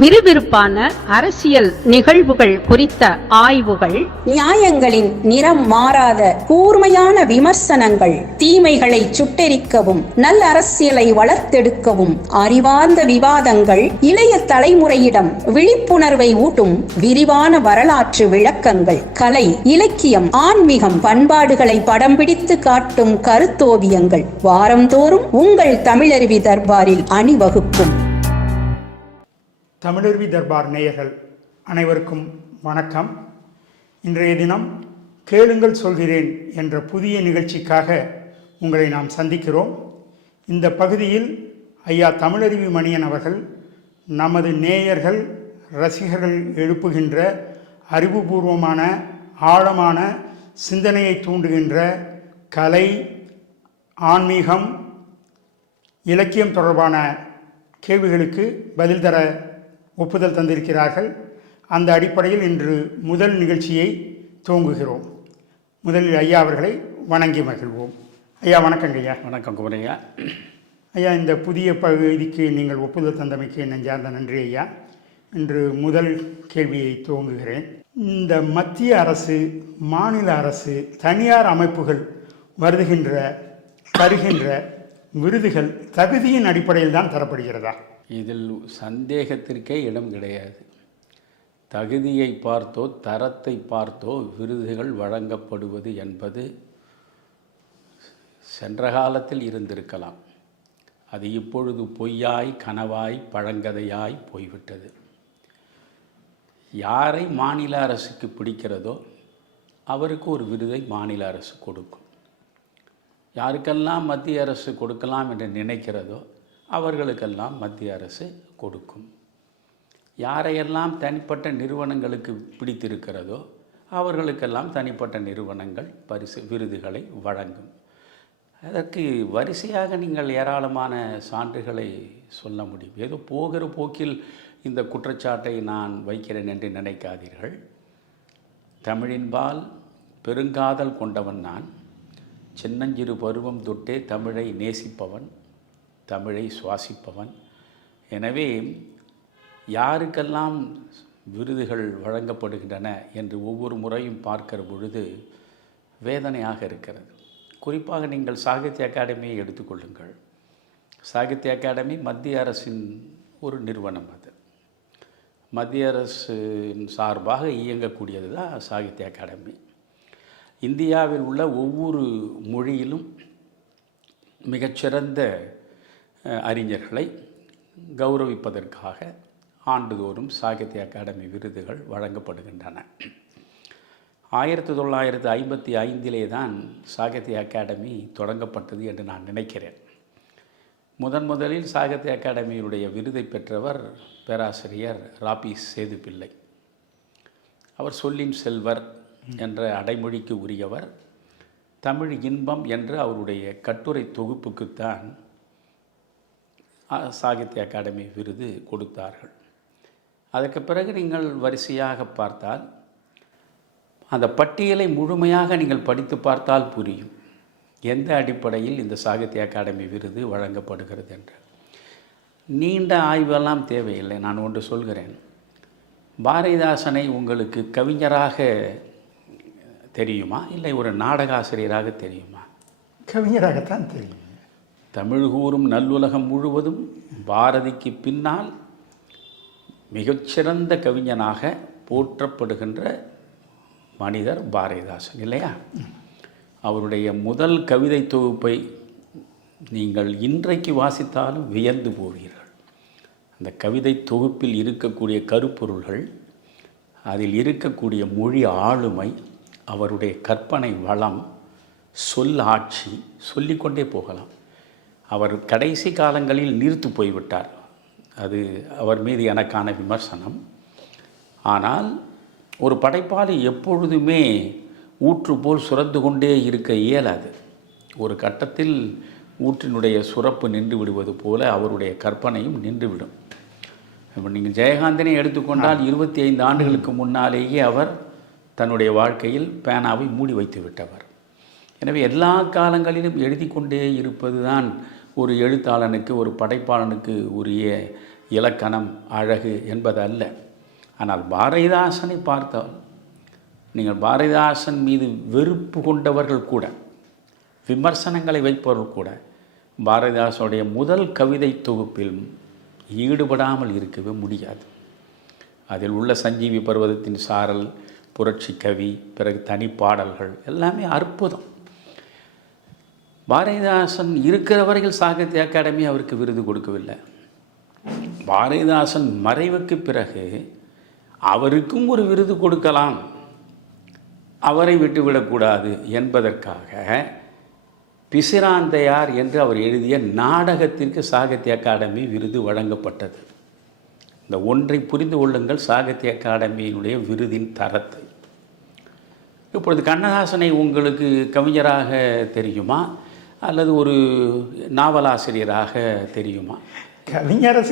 விறுவிறுப்பான அரசியல் நிகழ்வுகள் குறித்த ஆய்வுகள், நியாயங்களின் நிறம் மாறாத கூர்மையான விமர்சனங்கள், தீமைகளை சுட்டெரிக்கவும் நல்ல அரசியலை வளர்த்தெடுக்கவும் அறிவார்ந்த விவாதங்கள், இளைய தலைமுறையிடம் விழிப்புணர்வை ஊட்டும் விரிவான வரலாற்று விளக்கங்கள், கலை, இலக்கியம், ஆன்மீகம், பண்பாடுகளை படம் பிடித்து காட்டும் கருத்தோவியங்கள் வாரந்தோறும் உங்கள் தமிழருவி தர்பாரில் அணிவகுக்கும். தமிழருவி தர்பார் நேயர்கள் அனைவருக்கும் வணக்கம். இன்றைய தினம் கேளுங்கள் சொல்கிறேன் என்ற புதிய நிகழ்ச்சிக்காக உங்களை நாம் சந்திக்கிறோம். இந்த பகுதியில் ஐயா தமிழருவி மணியன் அவர்கள் நமது நேயர்கள் ரசிகர்கள் எழுப்புகின்ற அறிவுபூர்வமான ஆழமான சிந்தனையை தூண்டுகின்ற கலை, ஆன்மீகம், இலக்கியம் தொடர்பான கேள்விகளுக்கு பதில் தர ஒப்புதல் தந்திருக்கிறார்கள். அந்த அடிப்படையில் இன்று முதல் நிகழ்ச்சியை துவங்குகிறோம். முதலில் ஐயா அவர்களை வணங்கி மகிழ்வோம். ஐயா வணக்கங்க. ஐயா வணக்கம் குமரையா. ஐயா, இந்த புதிய பகுதிக்கு நீங்கள் ஒப்புதல் தந்தமைக்கு நெஞ்சார்ந்த நன்றி ஐயா. இன்று முதல் கேள்வியை துவங்குகிறேன். இந்த மத்திய அரசு, மாநில அரசு, தனியார் அமைப்புகள் தருகின்ற விருதுகள் தகுதியின் அடிப்படையில் தான் தரப்படுகிறதா? இதில் சந்தேகத்திற்கே இடம் கிடையாது. தகுதியை பார்த்தோ தரத்தை பார்த்தோ விருதுகள் வழங்கப்படுவது என்பது சென்ற காலத்தில் இருந்திருக்கலாம். அது இப்பொழுது பொய்யாய் கனவாய் பழங்கதையாய் போய்விட்டது. யாரை மாநில அரசுக்கு பிடிக்கிறதோ அவருக்கு ஒரு விருதை மாநில அரசு கொடுக்கும். யாருக்கெல்லாம் மத்திய அரசு கொடுக்கலாம் என்று நினைக்கிறதோ அவர்களுக்கெல்லாம் மத்திய அரசு கொடுக்கும். யாரையெல்லாம் தனிப்பட்ட நிறுவனங்களுக்கு பிடித்திருக்கிறதோ அவர்களுக்கெல்லாம் தனிப்பட்ட நிறுவனங்கள் விருதுகளை வழங்கும். அதற்கு வரிசையாக நீங்கள் ஏராளமான சான்றுகளை சொல்ல முடியும். ஏதோ போகிற போக்கில் இந்த குற்றச்சாட்டை நான் வைக்கிறேன் என்று நினைக்காதீர்கள். தமிழின்பால் பெருங்காதல் கொண்டவன் நான். சின்னஞ்சிறு பருவம் தொட்டே தமிழை நேசிப்பவன், தமிழை சுவாசிப்பவன். எனவே யாருக்கெல்லாம் விருதுகள் வழங்கப்படுகின்றன என்று ஒவ்வொரு முறையும் பார்க்கிற பொழுது வேதனையாக இருக்கிறது. குறிப்பாக நீங்கள் சாகித்ய அகாடமியை எடுத்துக்கொள்ளுங்கள். சாகித்ய அகாடமி மத்திய அரசின் ஒரு நிறுவனம். அது மத்திய அரசின் சார்பாக இயங்கக்கூடியது தான் சாகித்ய அகாடமி. இந்தியாவில் உள்ள ஒவ்வொரு மொழியிலும் மிகச்சிறந்த அறிஞர்களை கௌரவிப்பதற்காக ஆண்டுதோறும் சாகித்ய அகாடமி விருதுகள் வழங்கப்படுகின்றன. 1955 தான் சாகித்ய அகாடமி தொடங்கப்பட்டது என்று நான் நினைக்கிறேன். முதலில் சாகித்ய அகாடமியுடைய விருதை பெற்றவர் பேராசிரியர் ராபி சேதுப்பிள்ளை. அவர் சொல்லின் செல்வர் என்ற அடைமொழிக்கு உரியவர். தமிழ் இன்பம் என்ற அவருடைய கட்டுரை தொகுப்புக்குத்தான் சாகித்ய அகாடமி விருது கொடுத்தார்கள். அதற்கு பிறகு நீங்கள் வரிசையாக பார்த்தால் அந்த பட்டியலை முழுமையாக நீங்கள் படித்து பார்த்தால் புரியும் எந்த அடிப்படையில் இந்த சாகித்ய அகாடமி விருது வழங்கப்படுகிறது என்று. நீண்ட ஆய்வெல்லாம் தேவையில்லை. நான் ஒன்று சொல்கிறேன். பாரதிதாசனை உங்களுக்கு கவிஞராக தெரியுமா, இல்லை ஒரு நாடகாசிரியராக தெரியுமா? கவிஞராகத்தான் தெரியும். தமிழ் கூறும் நல்லுலகம் முழுவதும் பாரதிக்கு பின்னால் மிகச்சிறந்த கவிஞனாக போற்றப்படுகின்ற மனிதர் பாரதிதாசன் இல்லையா? அவருடைய முதல் கவிதை தொகுப்பை நீங்கள் இன்றைக்கு வாசித்தாலும் வியந்து போவீர்கள். அந்த கவிதை தொகுப்பில் இருக்கக்கூடிய கருப்பொருள்கள், அதில் இருக்கக்கூடிய மொழி ஆளுமை, அவருடைய கற்பனை வளம், சொல் ஆட்சி, சொல்லிக்கொண்டே போகலாம். அவர் கடைசி காலங்களில் நீர்த்து போய்விட்டார். அது அவர் மீது எனக்கான விமர்சனம். ஆனால் ஒரு படைப்பாளி எப்பொழுதுமே ஊற்று போல் சுரந்து கொண்டே இருக்க இயலாது. ஒரு கட்டத்தில் ஊற்றினுடைய சுரப்பு நின்று விடுவது போல அவருடைய கற்பனையும் நின்றுவிடும். இப்போ நீங்கள் ஜெயகாந்தனை எடுத்துக்கொண்டால் 25 ஆண்டுகளுக்கு முன்னாலேயே அவர் தன்னுடைய வாழ்க்கையில் பேனாவை மூடி வைத்து விட்டவர். எனவே எல்லா காலங்களிலும் எழுதி கொண்டே இருப்பது தான் ஒரு எழுத்தாளனுக்கு, ஒரு படைப்பாளனுக்கு உரிய இலக்கணம், அழகு என்பது அல்ல. ஆனால் பாரதிதாசனை பார்த்தால் நீங்கள் பாரதிதாசன் மீது வெறுப்பு கொண்டவர்கள் கூட, விமர்சனங்களை வைப்பவர்கள் கூட பாரதிதாசனுடைய முதல் கவிதை தொகுப்பில் ஈடுபடாமல் இருக்கவே முடியாது. அதில் உள்ள சஞ்சீவி பர்வதத்தின் சாரல், புரட்சி கவி, பிறகு தனிப்பாடல்கள் எல்லாமே அற்புதம். பாரதிதாசன் இருக்கிற வரையில் சாகித்ய அகாடமி அவருக்கு விருது கொடுக்கவில்லை. பாரதிதாசன் மறைவுக்கு பிறகு அவருக்கும் ஒரு விருது கொடுக்கலாம், அவரை விட்டுவிடக்கூடாது என்பதற்காக பிசிராந்தையார் என்று அவர் எழுதிய நாடகத்திற்கு சாகித்ய அகாடமி விருது வழங்கப்பட்டது. இந்த ஒன்றை புரிந்து கொள்ளுங்கள், சாகித்ய அகாடமியினுடைய விருதின் தரத்தை. இப்பொழுது கண்ணதாசனை உங்களுக்கு கவிஞராக தெரியுமா அல்லது ஒரு நாவலாசிரியராக தெரியுமா? கவிஞர்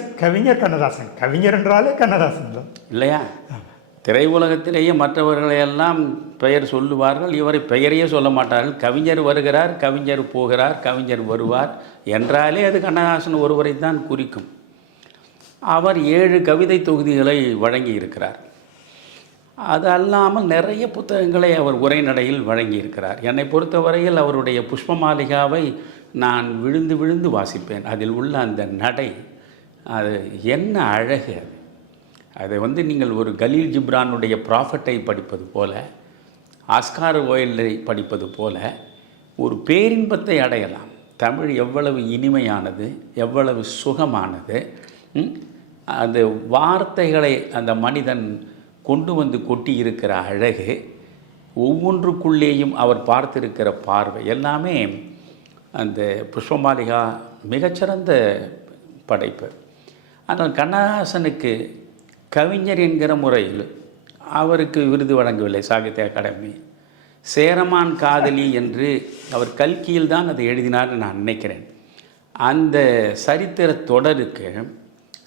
கண்ணதாசன். கவிஞர் என்றாலே கண்ணதாசன் தான் இல்லையா? திரையுலகத்திலேயே மற்றவர்களையெல்லாம் பெயர் சொல்லுவார்கள், இவரை பெயரையே சொல்ல மாட்டார்கள். கவிஞர் வருகிறார், கவிஞர் போகிறார், கவிஞர் வருவார் என்றாலே அது கண்ணதாசன் ஒருவரை தான் குறிக்கும். அவர் 7 கவிதை தொகுதிகளை வழங்கி இருக்கிறார். அது அல்லாமல் நிறைய புத்தகங்களை அவர் உரைநடையில் வழங்கியிருக்கிறார். என்னை பொறுத்தவரையில் அவருடைய புஷ்பமாளிகாவை நான் விழுந்து விழுந்து வாசிப்பேன். அதில் உள்ள அந்த நடை, அது என்ன அழகு! அதை நீங்கள் ஒரு கலீல் ஜிப்ரானுடைய ப்ராஃபட்டை படிப்பது போல, ஆஸ்கார் ஒயில்டை படிப்பது போல ஒரு பேரின்பத்தை அடையலாம். தமிழ் எவ்வளவு இனிமையானது, எவ்வளவு சுகமானது! அந்த வார்த்தைகளை அந்த மனிதன் கொண்டு வந்து கொட்டி இருக்கிற அழகு, ஒவ்வொன்றுக்குள்ளேயும் அவர் பார்த்திருக்கிற பார்வை எல்லாமே அந்த புஷ்பமாளிகா மிகச்சிறந்த படைப்பு. ஆனால் கண்ணதாசனுக்கு கவிஞர் என்கிற முறையில் அவருக்கு விருது வழங்கவில்லை சாகித்ய அகாடமி. சேரமான் காதலி என்று அவர் கல்கியில் தான் அதை எழுதினார்னு நான் நினைக்கிறேன். அந்த சரித்திர தொடருக்கு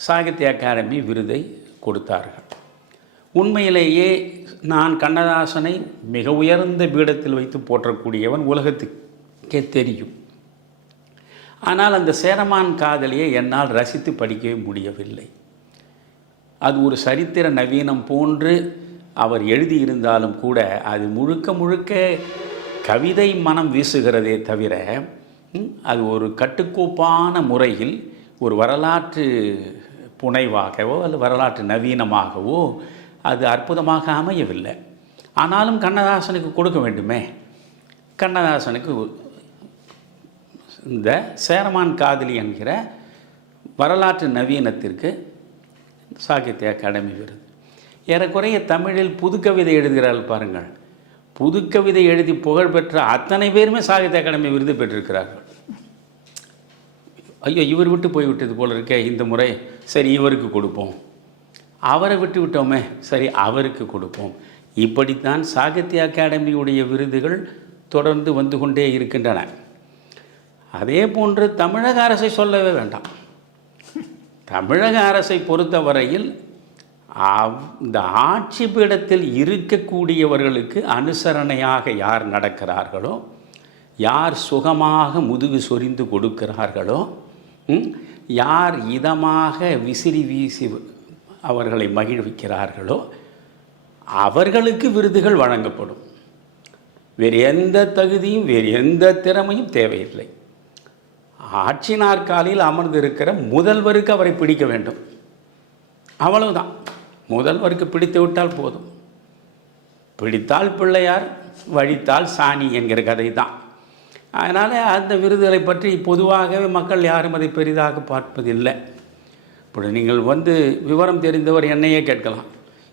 சாகித்ய அகாடமி விருதை கொடுத்தார்கள். உண்மையிலேயே நான் கண்ணதாசனை மிக உயர்ந்த பீடத்தில் வைத்து போற்றக்கூடியவன், உலகத்துக்கே தெரியும். ஆனால் அந்த சேரமான் காதலியை என்னால் ரசித்து படிக்கவே முடியவில்லை. அது ஒரு சரித்திர நவீனம் போன்று அவர் எழுதியிருந்தாலும் கூட அது முழுக்க முழுக்க கவிதை மனம் வீசுகிறதே தவிர அது ஒரு கட்டுக்கோப்பான முறையில் ஒரு வரலாற்று புனைவாகவோ அல்லது வரலாற்று நவீனமாகவோ அது அற்புதமாக அமையவில்லை. ஆனாலும் கண்ணதாசனுக்கு கொடுக்க வேண்டுமே. கண்ணதாசனுக்கு இந்த சேரமான் காதலி என்கிற வரலாற்று நவீனத்திற்கு சாகித்ய அகாடமி விருது. ஏறக்குறைய தமிழில் புதுக்கவிதை எழுதுகிறார்கள் பாருங்கள். புதுக்கவிதை எழுதி புகழ்பெற்ற அத்தனை பேருமே சாகித்ய அகாடமி விருது பெற்றிருக்கிறார்கள். ஐயோ, இவர் விட்டு போய்விட்டது போல இருக்கே, இந்த முறை சரி இவருக்கு கொடுப்போம், அவரை விட்டு விட்டோமே சரி அவருக்கு கொடுப்போம். இப்படித்தான் சாகித்ய அகாடமியுடைய விருதுகள் தொடர்ந்து வந்து கொண்டே இருக்கின்றன. அதே போன்று தமிழக அரசை சொல்லவே வேண்டாம். தமிழக அரசை பொறுத்தவரையில் இந்த ஆட்சி பீடத்தில் இருக்கக்கூடியவர்களுக்கு அனுசரணையாக யார் நடக்கிறார்களோ, யார் சுகமாக முதுகு சொரிந்து கொடுக்கிறார்களோ, யார் இதமாக விசிறி வீசி அவர்களை மகிழ்விக்கிறார்களோ அவர்களுக்கு விருதுகள் வழங்கப்படும். வேறு எந்த தகுதியும் வேறு எந்த திறமையும் தேவையில்லை. ஆட்சி நாற்காலியில் அமர்ந்திருக்கிற முதல்வருக்கு அவரை பிடிக்க வேண்டும், அவ்வளவுதான். முதல்வருக்கு பிடித்து விட்டால் போதும். பிடித்தால் பிள்ளையார், வழித்தால் சாணி என்கிற கதை தான். அதனால் அந்த விருதுகளை பற்றி பொதுவாகவே மக்கள் யாரும் அதை பெரிதாக பார்ப்பதில்லை. இப்படி நீங்கள் விவரம் தெரிந்தவர் என்னையே கேட்கலாம்,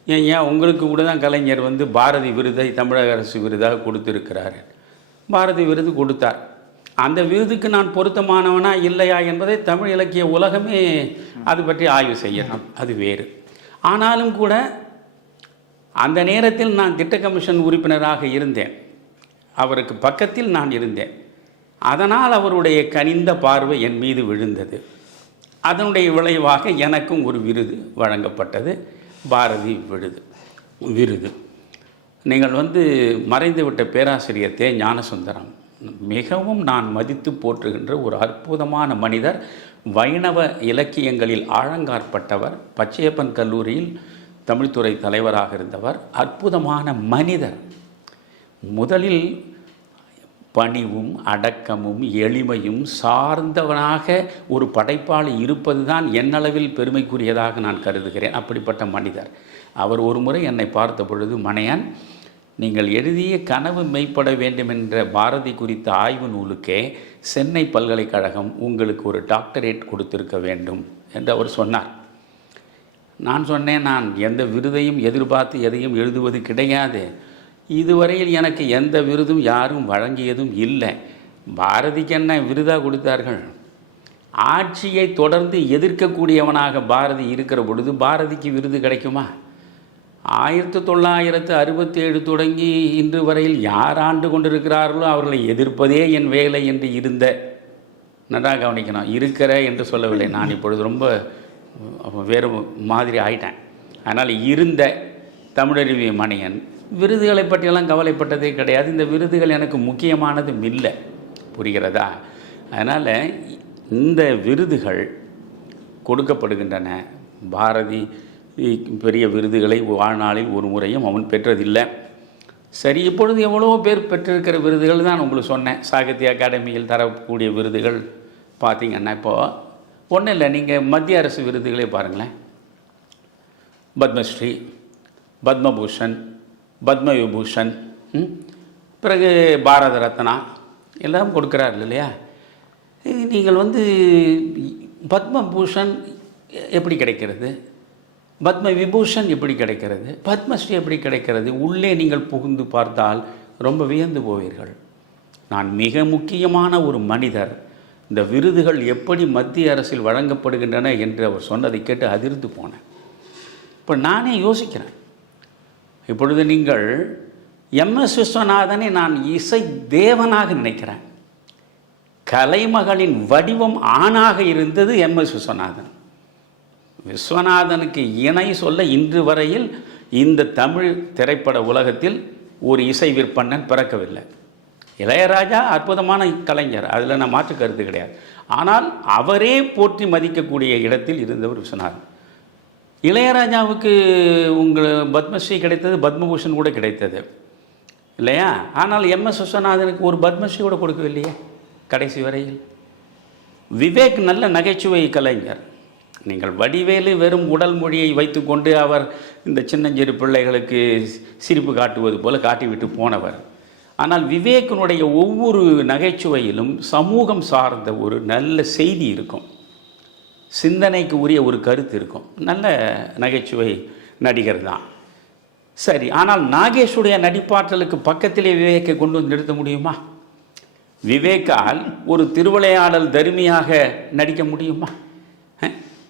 ஏன் உங்களுக்கு கூட தான் கலைஞர் பாரதி விருதை தமிழக அரசு விருதாக கொடுத்திருக்கிறார். பாரதி விருது கொடுத்தார். அந்த விருதுக்கு நான் பொருத்தமானவனா இல்லையா என்பதை தமிழ் இலக்கிய உலகமே அது பற்றி ஆய்வு செய்யலாம், அது வேறு. ஆனாலும் கூட அந்த நேரத்தில் நான் திட்ட கமிஷன் உறுப்பினராக இருந்தேன், அவருக்கு பக்கத்தில் நான் இருந்தேன். அதனால் அவருடைய கனிந்த பார்வை என் மீது விழுந்தது. அதனுடைய விளைவாக எனக்கும் ஒரு விருது வழங்கப்பட்டது, பாரதி விருது. நீங்கள் மறைந்துவிட்ட பேராசிரியர் தே ஞானசுந்தரம் மிகவும் நான் மதித்து போற்றுகின்ற ஒரு அற்புதமான மனிதர். வைணவ இலக்கியங்களில் ஆழங்காற்பட்டவர், பச்சையப்பன் கல்லூரியில் தமிழ்துறை தலைவராக இருந்தவர், அற்புதமான மனிதர். முதலில் பணிவும் அடக்கமும் எளிமையும் சார்ந்தவனாக ஒரு படைப்பாளி இருப்பது தான் என்னளவில் பெருமைக்குரியதாக நான் கருதுகிறேன். அப்படிப்பட்ட மனிதர் அவர் ஒரு முறை என்னை பார்த்த பொழுது, மணையான், நீங்கள் எழுதிய கனவு மெய்ப்பட வேண்டும் என்ற பாரதி குறித்த ஆய்வு நூலுக்கே சென்னை பல்கலைக்கழகம் உங்களுக்கு ஒரு டாக்டரேட் கொடுத்திருக்க வேண்டும் என்று அவர் சொன்னார். நான் சொன்னேன், நான் எந்த விருதையும் எதிர்பார்த்து எதையும் எழுதுவது கிடையாது. இதுவரையில் எனக்கு எந்த விருதும் யாரும் வழங்கியதும் இல்லை. பாரதிக்கு என்ன விருதாக கொடுத்தார்கள்? ஆட்சியை தொடர்ந்து எதிர்க்கக்கூடியவனாக பாரதி இருக்கிற பொழுது பாரதிக்கு விருது கிடைக்குமா? 1967 தொடங்கி இன்று வரையில் யார் ஆண்டு கொண்டிருக்கிறார்களோ அவர்களை எதிர்ப்பதே என் வேலை என்று இருந்த, நன்றாக கவனிக்கணும், இருக்கிற என்று சொல்லவில்லை, நான் இப்பொழுது ரொம்ப வேறு மாதிரி ஆயிட்டேன். அதனால் இருந்த தமிழருவி மணியன் விருதுகளை பற்றியெல்லாம் கவலைப்பட்டதே கிடையாது. இந்த விருதுகள் எனக்கு முக்கியமானதும் இல்லை, புரிகிறதா? அதனால் இந்த விருதுகள் கொடுக்கப்படுகின்றன. பாரதி பெரிய விருதுகளை வாழ்நாளில் ஒரு முறையும் அவன் பெற்றதில்லை. சரி, இப்பொழுது எவ்வளோ பேர் பெற்றிருக்கிற விருதுகள் தான் உங்களுக்கு சொன்னேன். சாகித்ய அகாடமியில் தரக்கூடிய விருதுகள் பார்த்திங்கன்னா இப்போது ஒன்றும் இல்லை, நீங்கள் மத்திய அரசு விருதுகளே பாருங்களேன். பத்மஸ்ரீ, பத்மபூஷன், பத்மவிபூஷன், பிறகு பாரத ரத்னா எல்லாம் கொடுக்குறாரு இல்லையா? நீங்கள் பத்மபூஷன் எப்படி கிடைக்கிறது? பத்ம விபூஷன் எப்படி கிடைக்கிறது? பத்மஸ்ரீ எப்படி கிடைக்கிறது? உள்ளே நீங்கள் புகுந்து பார்த்தால் ரொம்ப வியந்து போவீர்கள். நான் மிக முக்கியமான ஒரு மனிதர், இந்த விருதுகள் எப்படி மத்திய அரசில் வழங்கப்படுகின்றன என்று அவர் சொன்னதை கேட்டு அதிர்ந்து போனேன். இப்போ நானே யோசிக்கிறேன், இப்பொழுது நீங்கள் MS விஸ்வநாதனை நான் இசை தேவனாக நினைக்கிறேன். கலைமகளின் வடிவம் ஆணாக இருந்தது MS விஸ்வநாதன். விஸ்வநாதனுக்கு இணை சொல்ல இன்று வரையில் இந்த தமிழ் திரைப்பட உலகத்தில் ஒரு இசை விற்பனன் பிறக்கவில்லை. இளையராஜா அற்புதமான கலைஞர், அதில் நான் மாற்று கருத்து கிடையாது. ஆனால் அவரே போற்றி மதிக்கக்கூடிய இடத்தில் இருந்தவர் விஸ்வநாதன். இளையராஜாவுக்கு பத்மஸ்ரீ கிடைத்தது, பத்மபூஷன் கூட கிடைத்தது இல்லையா? ஆனால் MS விஸ்வநாதனுக்கு ஒரு பத்மஸ்ரீ கூட கொடுக்கவில்லையே கடைசி வரையில். விவேக் நல்ல நகைச்சுவை கலைஞர். நீங்கள் வடிவேலு வெறும் உடல் மொழியை வைத்துக்கொண்டு அவர் இந்த சின்னஞ்சிறு பிள்ளைகளுக்கு சிரிப்பு காட்டுவது போல காட்டிவிட்டு போனவர். ஆனால் விவேக்கினுடைய ஒவ்வொரு நகைச்சுவையிலும் சமூகம் சார்ந்த ஒரு நல்ல செய்தி இருக்கும், சிந்தனைக்கு உரிய ஒரு கருத்து இருக்கும். நல்ல நகைச்சுவை நடிகர் தான். சரி, ஆனால் நாகேஷுடைய நடிப்பாற்றலுக்கு பக்கத்திலே விவேக்கை கொண்டு வந்து நிறுத்த முடியுமா? விவேக்கால் ஒரு திருவிளையாடல் தருமியாக நடிக்க முடியுமா?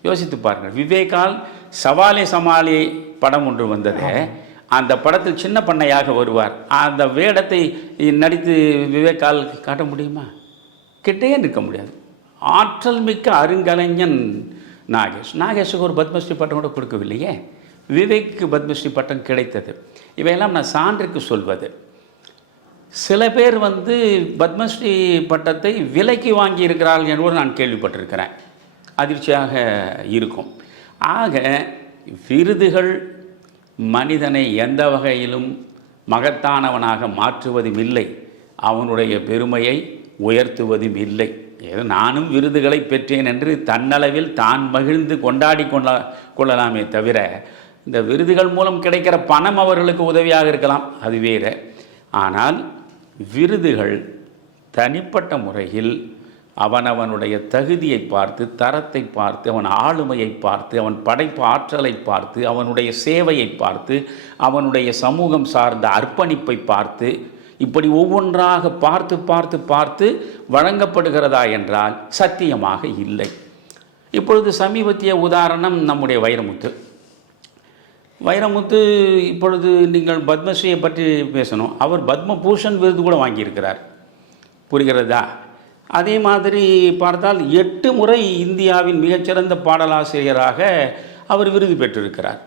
யோசித்து பாருங்கள். விவேக்கால் சவாலே சமாளி படம் ஒன்று வந்தது. அந்த படத்தில் சின்ன பண்ணையாக வருவார். அந்த வேடத்தை நடித்து விவேக்கால் காட்ட முடியுமா? கிட்டே நிற்க முடியாது. ஆற்றல் மிக்க அருங்கலைஞன் நாகேஷுக்கு ஒரு பத்மஸ்ரீ பட்டம் கூட கொடுக்கவில்லையே. விவேக்கு பத்மஸ்ரீ பட்டம் கிடைத்தது. இவையெல்லாம் நான் சான்றுக்கு சொல்வது. சில பேர் பத்மஸ்ரீ பட்டத்தை விலைக்கு வாங்கி இருக்கிறார்கள் என்பது நான் கேள்விப்பட்டிருக்கிறேன். அதிர்ச்சியாக இருக்கும். ஆக விருதுகள் மனிதனை எந்த வகையிலும் மகத்தானவனாக மாற்றுவதும் இல்லை, அவனுடைய பெருமையை உயர்த்துவதும் இல்லை. ஏதோ நானும் விருதுகளை பெற்றேன் என்று தன்னளவில் தான் மகிழ்ந்து கொண்டாடி கொள்ளலாமே தவிர, இந்த விருதுகள் மூலம் கிடைக்கிற பணம் அவர்களுக்கு உதவியாக இருக்கலாம், அது வேறு. ஆனால் விருதுகள் தனிப்பட்ட முறையில் அவனவனுடைய தகுதியை பார்த்து, தரத்தை பார்த்து, அவன் ஆளுமையை பார்த்து, அவன் படைப்பு ஆற்றலை பார்த்து, அவனுடைய சேவையை பார்த்து, அவனுடைய சமூகம் சார்ந்த அர்ப்பணிப்பை பார்த்து, இப்படி ஒவ்வொன்றாக பார்த்து பார்த்து பார்த்து வழங்கப்படுகிறதா என்றால் சத்தியமாக இல்லை. இப்பொழுது சமீபத்திய உதாரணம் நம்முடைய வைரமுத்து. இப்பொழுது நீங்கள் பத்மஸ்ரீயை பற்றி பேசணும். அவர் பத்மபூஷன் விருது கூட வாங்கியிருக்கிறார், புரிகிறதா? அதே மாதிரி பார்த்தால் 8 முறை இந்தியாவின் மிகச்சிறந்த பாடலாசிரியராக அவர் விருது பெற்றிருக்கிறார்.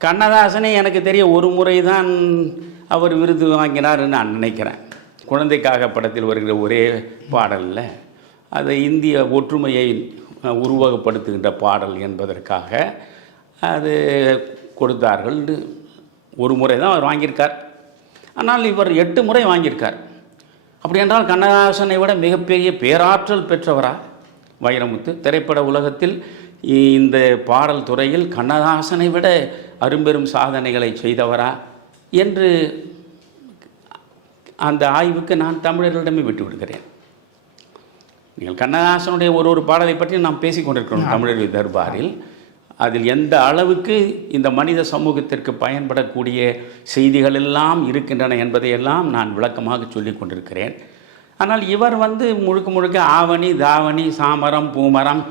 கண்ணதாசனே எனக்கு தெரிய ஒரு முறை தான் அவர் விருது வாங்கினார்னு நான் நினைக்கிறேன். குழந்தைக்காக படத்தில் வருகிற ஒரே பாடலில் அதை இந்திய ஒற்றுமையை உருவகப்படுத்துகின்ற பாடல் என்பதற்காக அது கொடுத்தார்கள். ஒரு முறை தான் அவர் வாங்கியிருக்கார். ஆனால் இவர் 8 முறை வாங்கியிருக்கார். அப்படி என்றால் கண்ணதாசனை விட மிகப்பெரிய பேராற்றல் பெற்றவரா வைரமுத்து? திரைப்பட உலகத்தில் இந்த பாடல் துறையில் கண்ணதாசனை விட அரும்பெரும் சாதனைகளை செய்தவரா என்று அந்த ஆய்வுக்கு நான் தமிழர்களிடமே விட்டு விடுகிறேன். நீங்கள் கண்ணதாசனுடைய ஒரு பாடலை பற்றி நாம் பேசிக்கொண்டிருக்கிறோம் தமிழர் தர்பாரில். அதில் எந்த அளவுக்கு இந்த மனித சமூகத்திற்கு பயன்படக்கூடிய செய்திகள் எல்லாம் இருக்கின்றன என்பதையெல்லாம் நான் விளக்கமாக சொல்லி கொண்டிருக்கிறேன். ஆனால் இவர் முழுக்க முழுக்க ஆவணி தாவணி சாமரம் பூமரம்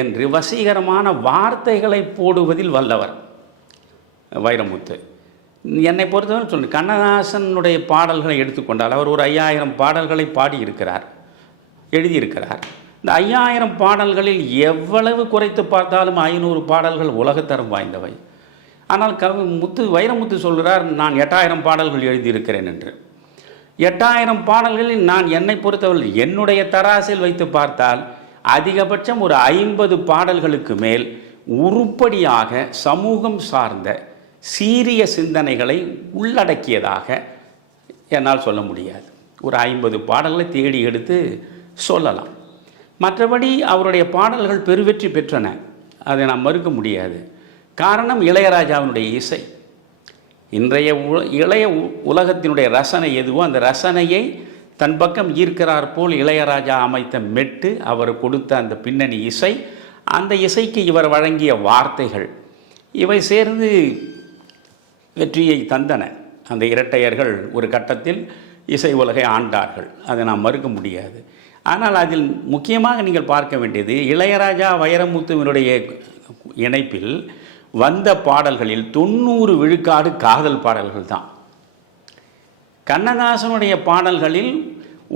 என்று வசீகரமான வார்த்தைகளை போடுவதில் வல்லவர் வைரமுத்து. என்னை பொறுத்தவரை சொல்லுங்கள், கண்ணதாசனுடைய பாடல்களை எடுத்துக்கொண்டால் அவர் ஒரு 5000 பாடல்களை பாடியிருக்கிறார், எழுதியிருக்கிறார். இந்த 5000 பாடல்களில் எவ்வளவு குறைத்து பார்த்தாலும் 500 பாடல்கள் உலகத்தரம் வாய்ந்தவை. ஆனால் வைரமுத்து சொல்கிறார், நான் 8000 பாடல்கள் எழுதியிருக்கிறேன் என்று. 8000 பாடல்களில் நான் என்னை பொறுத்தவரை என்னுடைய தராசில் வைத்து பார்த்தால் அதிகபட்சம் ஒரு 50 பாடல்களுக்கு மேல் உருப்படியாக சமூகம் சார்ந்த சீரிய சிந்தனைகளை உள்ளடக்கியதாக என்னால் சொல்ல முடியாது. ஒரு 50 பாடல்களை தேடி எடுத்து சொல்லலாம். மற்றபடி அவருடைய பாடல்கள் பெருவெற்றி பெற்றன, அதை நாம் மறுக்க முடியாது. காரணம் இளையராஜாவினுடைய இசை. இன்றைய இளைய உலகத்தினுடைய ரசனை எதுவோ அந்த ரசனையை தன் பக்கம் ஈர்க்கிறார் போல் இளையராஜா அமைத்த மெட்டு, அவர் கொடுத்த அந்த பின்னணி இசை, அந்த இசைக்கு இவர் வழங்கிய வார்த்தைகள், இவை சேர்ந்து வெற்றியை தந்தன. அந்த இரட்டையர்கள் ஒரு கட்டத்தில் இசை உலகை ஆண்டார்கள், அதை நாம் மறுக்க முடியாது. ஆனால் அதில் முக்கியமாக நீங்கள் பார்க்க வேண்டியது இளையராஜா வைரமுத்துவினுடைய இணைப்பில் வந்த பாடல்களில் 90 விழுக்காடு காதல் பாடல்கள் தான். கண்ணதாசனுடைய பாடல்களில்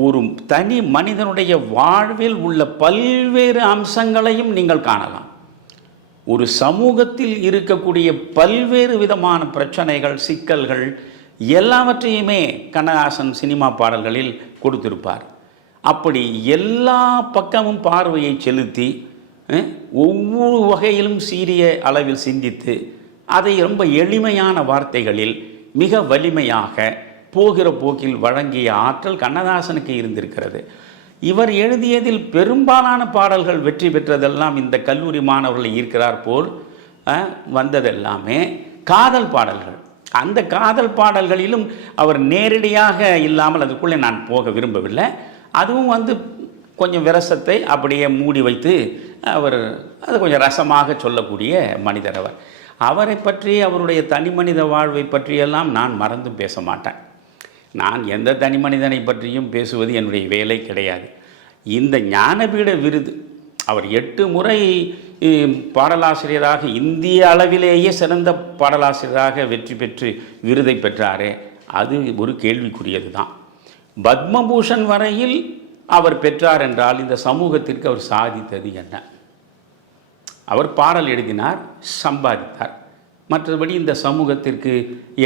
ஒரு தனி மனிதனுடைய வாழ்வில் உள்ள பல்வேறு அம்சங்களையும் நீங்கள் காணலாம். ஒரு சமூகத்தில் இருக்கக்கூடிய பல்வேறு விதமான பிரச்சனைகள், சிக்கல்கள் எல்லாவற்றையுமே கண்ணதாசன் சினிமா பாடல்களில் கொடுத்திருப்பார். அப்படி எல்லா பக்கமும் பார்வையை செலுத்தி ஒவ்வொரு வகையிலும் சீரிய அளவில் சிந்தித்து அதை ரொம்ப எளிமையான வார்த்தைகளில் மிக வலிமையாக போகிற போக்கில் வழங்கிய ஆற்றல் கண்ணதாசனுக்கு இருந்திருக்கிறது. இவர் எழுதியதில் பெரும்பாலான பாடல்கள் வெற்றி பெற்றதெல்லாம் இந்த கல்லூரி மாணவர்களை ஈர்க்கிறார் போல் வந்ததெல்லாமே காதல் பாடல்கள். அந்த காதல் பாடல்களிலும் அவர் நேரடியாக இல்லாமல், அதுக்குள்ளே நான் போக விரும்பவில்லை, அதுவும் கொஞ்சம் விரசத்தை அப்படியே மூடி வைத்து அவர் அது கொஞ்சம் ரசமாக சொல்லக்கூடிய மனிதர் அவர். அவரை பற்றி, அவருடைய தனி மனித வாழ்வை பற்றியெல்லாம் நான் மறந்து பேச மாட்டேன். நான் எந்த தனி மனிதனை பற்றியும் பேசுவது என்னுடைய வேலை கிடையாது. இந்த ஞானபீட விருது, அவர் 8 முறை பாடலாசிரியராக இந்திய அளவிலேயே சிறந்த பாடலாசிரியராக வெற்றி பெற்று விருதை பெற்றாரே, அது ஒரு கேள்விக்குரியது தான். பத்மபூஷன் வரையில் அவர் பெற்றார் என்றால் இந்த சமூகத்திற்கு அவர் சாதித்தது என்ன? அவர் பாடல் எழுதினார், சம்பாதித்தார். மற்றபடி இந்த சமூகத்திற்கு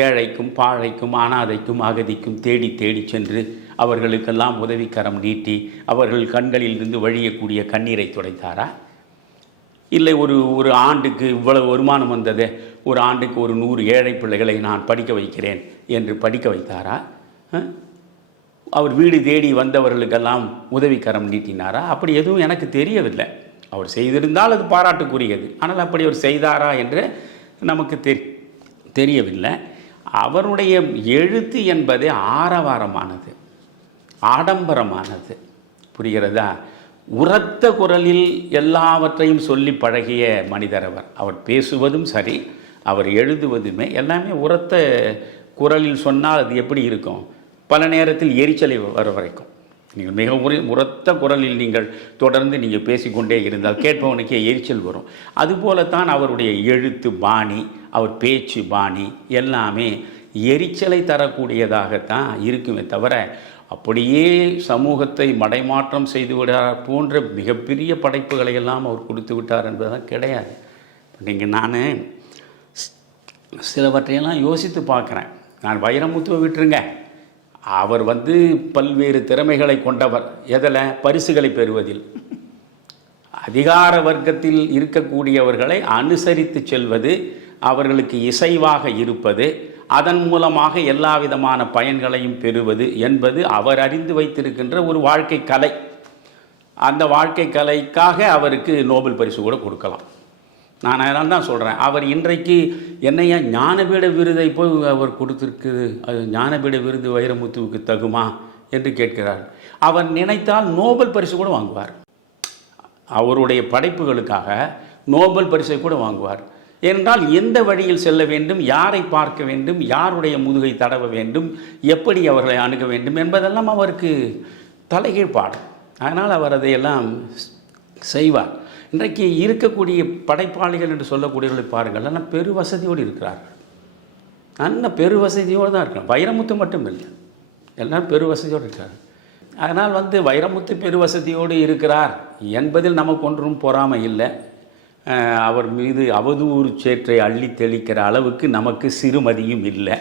ஏழைக்கும் பாழைக்கும் அனாதைக்கும் அகதிக்கும் தேடி தேடி சென்று அவர்களுக்கெல்லாம் உதவிக்கரம் நீட்டி அவர்கள் கண்களில் இருந்து வழியக்கூடிய கண்ணீரை துடைத்தாரா? இல்லை ஒரு ஆண்டுக்கு இவ்வளவு வருமானம் வந்தது, ஒரு ஆண்டுக்கு ஒரு 100 ஏழை பிள்ளைகளை நான் படிக்க வைக்கிறேன் என்று படிக்க வைத்தாரா? அவர் வீடு தேடி வந்தவர்களுக்கெல்லாம் உதவிக்கரம் நீட்டினாரா? அப்படி எதுவும் எனக்கு தெரியவில்லை. அவர் செய்திருந்தால் அது பாராட்டுக்குரியது. ஆனால் அப்படி அவர் செய்தாரா என்று நமக்கு தெரியவில்லை. அவருடைய எழுத்து என்பது ஆரவாரமானது, ஆடம்பரமானது. புரிகிறதா? உரத்த குரலில் எல்லாவற்றையும் சொல்லி பழகிய மனிதர் அவர். அவர் பேசுவதும் சரி, அவர் எழுதுவதுமே எல்லாமே உரத்த குரலில் சொன்னால் அது எப்படி இருக்கும்? பல நேரத்தில் எரிச்சலை வர வரைக்கும். நீங்கள் மிக உரத்த குரலில் நீங்கள் தொடர்ந்து நீங்கள் பேசிக்கொண்டே இருந்தால் கேட்பவனுக்கே எரிச்சல் வரும். அதுபோலத்தான் அவருடைய எழுத்து பாணி, அவர் பேச்சு பாணி எல்லாமே எரிச்சலை தரக்கூடியதாகத்தான் இருக்குமே தவிர அப்படியே சமூகத்தை மடைமாற்றம் செய்து விடார் போன்ற மிகப்பெரிய படைப்புகளை எல்லாம் அவர் கொடுத்து விட்டார் என்பதுதான் கிடையாது. நீங்கள் நான் சிலவற்றையெல்லாம் யோசித்து பார்க்குறேன். நான் வைரமுத்துவை விட்டுருங்க, அவர் பல்வேறு திறமைகளை கொண்டவர். எதில்? பரிசுகளை பெறுவதில். அதிகார வர்க்கத்தில் இருக்கக்கூடியவர்களை அனுசரித்து செல்வது, அவர்களுக்கு இசைவாக இருப்பது, அதன் மூலமாக எல்லா விதமான பயன்களையும் பெறுவது என்பது அவர் அறிந்து வைத்திருக்கின்ற ஒரு வாழ்க்கை கலை. அந்த வாழ்க்கை கலைக்காக அவருக்கு நோபல் பரிசு கூட கொடுக்கலாம். நான் அதனால தான் சொல்கிறேன், அவர் இன்றைக்கு என்னையா ஞானபீட விருதை போய் அவர் கொடுத்துருக்குது, அது ஞானபீட விருது வைரமுத்துவுக்கு தகுமா என்று கேட்கிறார். அவர் நினைத்தால் நோபல் பரிசு கூட வாங்குவார். அவருடைய படைப்புகளுக்காக நோபல் பரிசை கூட வாங்குவார். ஏனென்றால் எந்த வழியில் செல்ல வேண்டும், யாரை பார்க்க வேண்டும், யாருடைய முதுகை தடவ வேண்டும், எப்படி அவர்களை அணுக வேண்டும் என்பதெல்லாம் அவருக்கு தலைகீழ் பாடம். அதனால் அவர் அதையெல்லாம் செய்வார். இன்றைக்கு இருக்கக்கூடிய படைப்பாளிகள் என்று சொல்லக்கூடியவர்களை பாருங்கள், எல்லாம் பெரு வசதியோடு இருக்கிறார்கள். நல்ல பெரு வசதியோடு தான் இருக்காங்க. வைரமுத்து மட்டும் இல்லை, எல்லாம் பெரு வசதியோடு இருக்கார். அதனால் வைரமுத்து பெரு வசதியோடு இருக்கிறார் என்பதில் நமக்கு ஒன்றும் பொறாமை இல்லை. அவர் மீது அவதூறு சேற்றை அள்ளி தெளிக்கிற அளவுக்கு நமக்கு சிறுமதியும் இல்லை.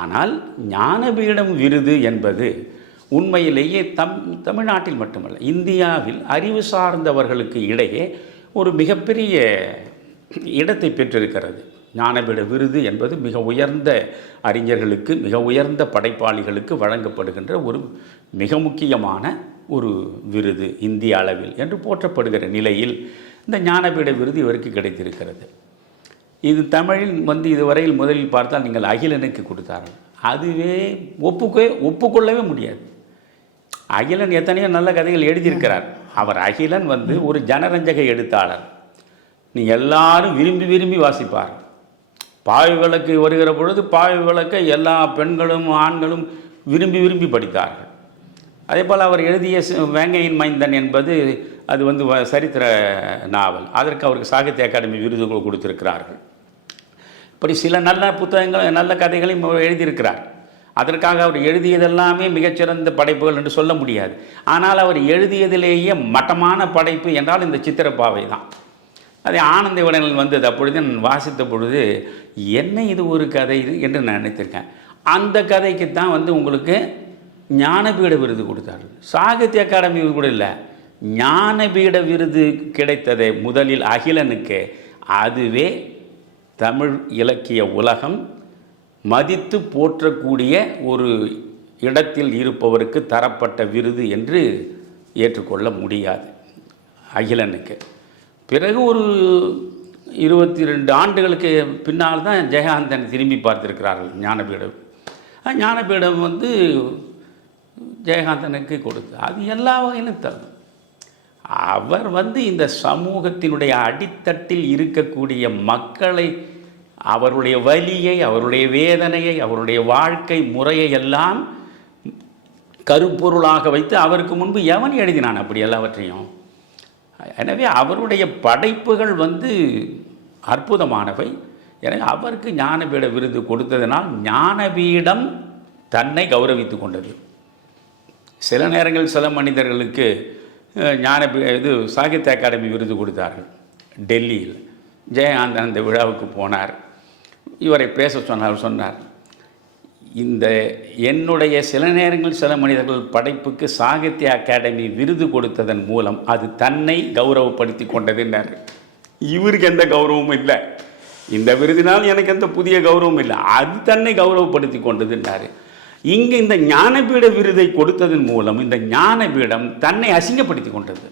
ஆனால் ஞானபீடம் விருது என்பது உண்மையிலேயே தமிழ்நாட்டில் மட்டுமல்ல, இந்தியாவில் அறிவு சார்ந்தவர்களுக்கு இடையே ஒரு மிகப்பெரிய இடத்தை பெற்றிருக்கிறது. ஞானபீட விருது என்பது மிக உயர்ந்த அறிஞர்களுக்கு, மிக உயர்ந்த படைப்பாளிகளுக்கு வழங்கப்படுகின்ற ஒரு மிக முக்கியமான ஒரு விருது இந்திய அளவில் என்று போற்றப்படுகிற நிலையில் இந்த ஞானபீட விருது இவருக்கு கிடைத்திருக்கிறது. இது தமிழில் இதுவரையில் முதலில் பார்த்தால் நீங்கள் அகிலனுக்கு கொடுத்தார்கள். அதுவே ஒப்புக்கொள்ளவே முடியாது. அகிலன் எத்தனையோ நல்ல கதைகள் எழுதியிருக்கிறார். அவர் அகிலன் ஒரு ஜனரஞ்சக எழுத்தாளர். நீங்கள் எல்லாரும் விரும்பி விரும்பி வாசிப்பார். பாய் விளக்கு வருகிற பொழுது பாய் விளக்கை எல்லா பெண்களும் ஆண்களும் விரும்பி விரும்பி படித்தார்கள். அதே போல் அவர் எழுதிய வேங்கையின் மைந்தன் என்பது அது சரித்திர நாவல். அதற்கு அவருக்கு சாகித்ய அகாடமி விருதுகள் கொடுத்திருக்கிறார்கள். இப்படி சில நல்ல புத்தகங்கள், நல்ல கதைகளையும் எழுதியிருக்கிறார். அதற்காக அவர் எழுதியதெல்லாமே மிகச்சிறந்த படைப்புகள் என்று சொல்ல முடியாது. ஆனால் அவர் எழுதியதிலேயே மட்டமான படைப்பு என்றால் இந்த சித்திரப்பாவை தான். அதே ஆனந்த விடனில் வந்தது. அப்பொழுது நான் வாசித்த பொழுது என்ன இது ஒரு கதை என்று நான் நினைத்திருக்கேன். அந்த கதைக்கு தான் உங்களுக்கு ஞானபீட விருது கொடுத்தார்கள். சாகித்ய அகாடமி கூட இல்லை, ஞானபீட விருது கிடைத்ததை முதலில் அகிலனுக்கு. அதுவே தமிழ் இலக்கிய உலகம் மதித்து போற்றக்கூடிய ஒரு இடத்தில் இருப்பவருக்கு தரப்பட்ட விருது என்று ஏற்றுக்கொள்ள முடியாது அகிலனுக்கு. பிறகு ஒரு 22 ஆண்டுகளுக்கு பின்னால் தான் ஜெயகாந்தன் திரும்பி பார்த்திருக்கிறார்கள் ஞானபீடம். ஞானபீடம் ஜெயகாந்தனுக்கு கொடுத்து அது எல்லா வகையிலும் தரும். அவர் இந்த சமூகத்தினுடைய அடித்தட்டில் இருக்கக்கூடிய மக்களை, அவருடைய வலியை, அவருடைய வேதனையை, அவருடைய வாழ்க்கை முறையை எல்லாம் கருப்பொருளாக வைத்து அவருக்கு முன்பு எவன் எழுதினான் அப்படி எல்லாவற்றையும். எனவே அவருடைய படைப்புகள் அற்புதமானவை. எனவே அவருக்கு ஞானபீட விருது கொடுத்ததினால் ஞானபீடம் தன்னை கௌரவித்து கொண்டது. சில நேரங்களில் சில மனிதர்களுக்கு சாகித்ய அகாடமி விருது கொடுத்தார்கள். டெல்லியில் ஜெயகாந்தன் அந்த விழாவுக்கு போனார். இவரை பேச சொன்னார், என்னுடைய சில நேரங்களில் சில மனிதர்கள் படைப்புக்கு சாகித்ய அகாடமி விருது கொடுத்ததன் மூலம் அது தன்னை கௌரவப்படுத்தி கொண்டதுன்னார். இவருக்கு எந்த கௌரவமும் இல்லை, இந்த விருதினால் எனக்கு எந்த புதிய கௌரவம் இல்லை, அது தன்னை கௌரவப்படுத்தி கொண்டதுன்னாரு. இங்கே இந்த ஞானபீட விருதை கொடுத்ததன் மூலம் இந்த ஞானபீடம் தன்னை அசிங்கப்படுத்தி கொண்டது.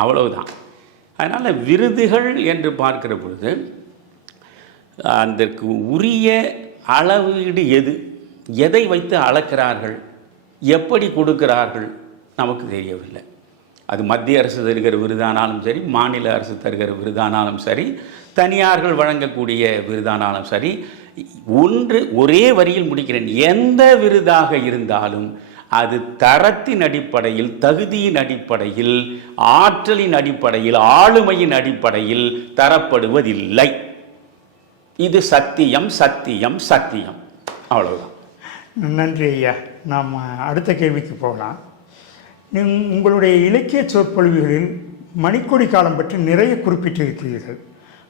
அவ்வளவுதான். அதனால் விருதுகள் என்று பார்க்கிற பொழுது அதற்கு உரிய அளவீடு எதை வைத்து அளக்கிறார்கள், எப்படி கொடுக்கிறார்கள் நமக்கு தெரியவில்லை. அது மத்திய அரசு தருகிற விருதானாலும் சரி, மாநில அரசு தருகிற விருதானாலும் சரி, தனியார்கள் வழங்கக்கூடிய விருதானாலும் சரி, ஒரே வரியில் முடிக்கிறேன், எந்த விருதாக இருந்தாலும் அது தரத்தின் அடிப்படையில், தகுதியின் அடிப்படையில், ஆற்றலின் அடிப்படையில், ஆளுமையின் அடிப்படையில் தரப்படுவதில்லை. இது சத்தியம், சத்தியம், சத்தியம். அவ்வளவுதான். நன்றி ஐயா. நாம் அடுத்த கேள்விக்கு போகலாம். உங்களுடைய இலக்கிய சொற்பொழிவுகளில் மணிக்கொடி காலம் பற்றி நிறைய குறிப்பிட்டிருக்கிறீர்கள்.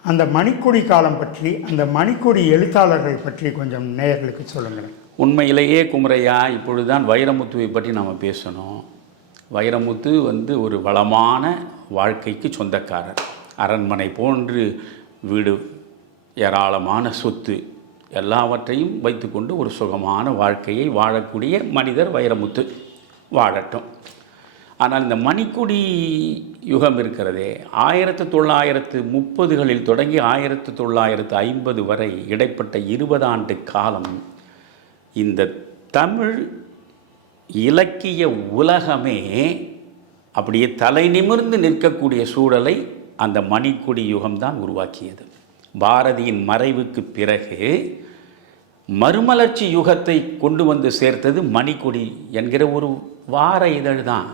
அந்த மணிக்கொடி காலம் பற்றி, அந்த மணிக்கொடி எழுத்தாளர்கள் பற்றி கொஞ்சம் நேயர்களுக்கு சொல்லுங்கள். உண்மையிலேயே குமரையா, இப்பொழுதுதான் வைரமுத்துவை பற்றி நாம் பேசணும். வைரமுத்து ஒரு வளமான வாழ்க்கைக்கு சொந்தக்காரர். அரண்மனை போன்று வீடு, ஏராளமான சொத்து எல்லாவற்றையும் வைத்துக்கொண்டு ஒரு சுகமான வாழ்க்கையை வாழக்கூடிய மனிதர் வைரமுத்து. வாழட்டும். ஆனால் இந்த மணிக்குடி யுகம் இருக்கிறதே, 1930களில் தொடங்கி 1950 வரை இடைப்பட்ட 20 ஆண்டு காலம் இந்த தமிழ் இலக்கிய உலகமே அப்படியே தலை நிமிர்ந்து நிற்கக்கூடிய சூழலை அந்த மணிக்குடி யுகம்தான் உருவாக்கியது. பாரதியின் மறைவுக்கு பிறகு மறுமலர்ச்சி யுகத்தை கொண்டு வந்து சேர்த்தது மணிக்குடி என்கிற ஒரு வார இதழ் தான்.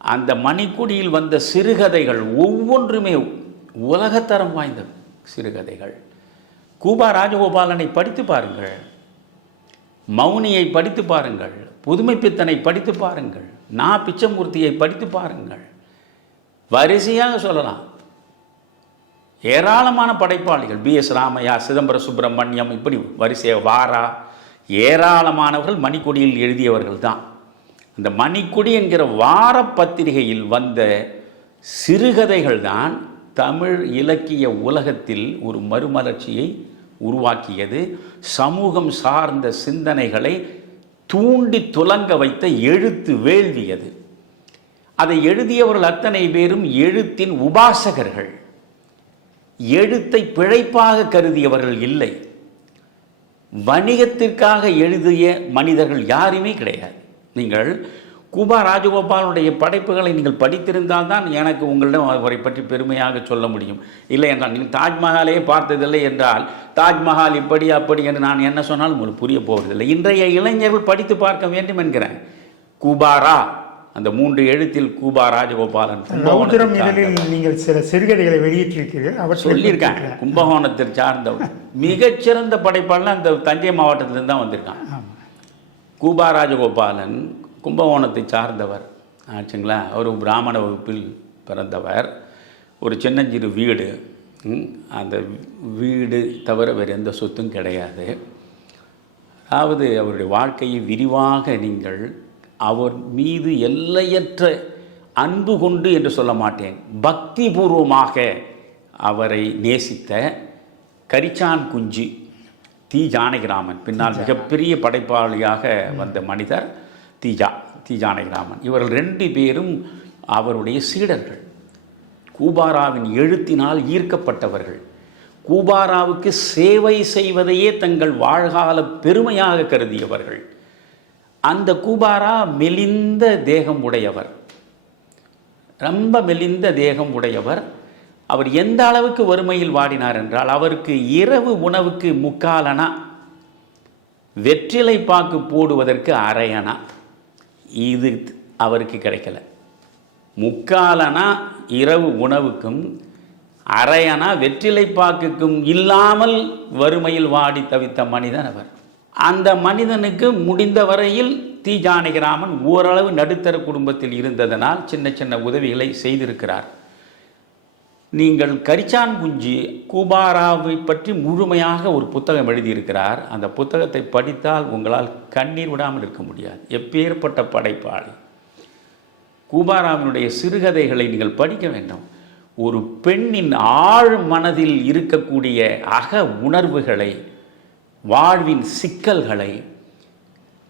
அந்த மணிக்குடியில் வந்த சிறுகதைகள் ஒவ்வொன்றுமே உலகத்தரம் வாய்ந்த சிறுகதைகள். கூபா ராஜகோபாலனை படித்து பாருங்கள், மௌனியை படித்து பாருங்கள், புதுமைப்பித்தனை படித்து பாருங்கள், நா பிச்சமூர்த்தியை படித்து பாருங்கள். வரிசையாக சொல்லலாம். ஏராளமான படைப்பாளிகள், பிஎஸ் ராமையா, சிதம்பர சுப்பிரமணியம், இப்படி வரிசையாக வாரா, ஏராளமானவர்கள் மணிக்கொடியில் எழுதியவர்கள் தான். அந்த மணிக்கொடி என்கிற வார பத்திரிகையில் வந்த சிறுகதைகள் தான் தமிழ் இலக்கிய உலகத்தில் ஒரு மறுமலர்ச்சியை உருவாக்கியது. சமூகம் சார்ந்த சிந்தனைகளை தூண்டி துலங்க வைத்த எழுத்து வேள்வியது. அதை எழுதியவர்கள் அத்தனை பேரும் எழுத்தின் உபாசகர்கள். எழுத்தை பிழைப்பாக கருதியவர்கள் இல்லை. வணிகத்திற்காக எழுதிய மனிதர்கள் யாருமே கிடையாது. நீங்கள் கூபா ராஜகோபாலுடைய படைப்புகளை நீங்கள் படித்திருந்தால் தான் எனக்கு உங்களிடம் அவரை பற்றி பெருமையாக சொல்ல முடியும். இல்லை என்றால் நீங்கள் தாஜ்மஹாலையே பார்த்ததில்லை என்றால் தாஜ்மஹால் இப்படி அப்படி என்று நான் என்ன சொன்னாலும் உங்களுக்கு புரிய போவதில்லை. இன்றைய இளைஞர்கள் படித்து பார்க்க வேண்டும் என்கிறேன். கூபாரா, அந்த 3 எழுத்தில் கூபா ராஜகோபாலன். நீங்கள் சில சிறுகதைகளை வெளியிட்டிருக்கிறீர்கள். அவர் சொல்லியிருக்காங்க, கும்பகோணத்தில் சார்ந்தவர் மிகச்சிறந்த படைப்பாளர் அந்த தஞ்சை மாவட்டத்திலிருந்து தான் வந்திருக்கான். கூபா ராஜகோபாலன் கும்பகோணத்தை சார்ந்தவர் ஆச்சுங்களா. அவர் பிராமண வகுப்பில் பிறந்தவர். ஒரு சின்னஞ்சிறு வீடு, அந்த வீடு தவிர வேறு எந்த சொத்தும் கிடையாது. அதாவது அவருடைய வாழ்க்கையை விரிவாக நீங்கள் அவர் மீது எல்லையற்ற அன்பு கொண்டு என்று சொல்ல மாட்டேன், பக்தி பூர்வமாக அவரை நேசித்த கரிச்சான் குஞ்சு தி ஜானகிராமன், பின்னால் மிகப்பெரிய படைப்பாளியாக வந்த மனிதர் தி ஜானகிராமன். இவர்கள் 2 பேரும் அவருடைய சீடர்கள். கூபாராவின் எழுத்தினால் ஈர்க்கப்பட்டவர்கள். கூபாராவுக்கு சேவை செய்வதையே தங்கள் வாழ்கால பெருமையாக கருதியவர்கள். அந்த கூபாரா மெலிந்த தேகம் உடையவர், ரொம்ப மெலிந்த தேகம் உடையவர். அவர் எந்த அளவுக்கு வறுமையில் வாடினார் என்றால், அவருக்கு இரவு உணவுக்கு 3/4 அணா, வெற்றிலை பாக்கு போடுவதற்கு 1/2 அணா, இது அவருக்கு கிடைக்கல. 3/4 அணா இரவு உணவுக்கும் 1/2 அணா வெற்றிலை பாக்குக்கும் இல்லாமல் வறுமையில் வாடி தவித்த மனிதன் அவர். அந்த மனிதனுக்கு முடிந்த வரையில் தி ஜானகிராமன் ஓரளவு நடுத்தர குடும்பத்தில் இருந்ததனால் சின்ன சின்ன உதவிகளை செய்திருக்கிறார். நீங்கள் கரிச்சான் குஞ்சு கூபாராவை பற்றி முழுமையாக ஒரு புத்தகம் எழுதியிருக்கிறார். அந்த புத்தகத்தை படித்தால் உங்களால் கண்ணீர் விடாமல் இருக்க முடியாது. எப்பேற்பட்ட படைப்பாளி! கூபாராவினுடைய சிறுகதைகளை நீங்கள் படிக்க வேண்டும். ஒரு பெண்ணின் ஆழ் மனதில் இருக்கக்கூடிய அக உணர்வுகளை, வாழ்வின் சிக்கல்களை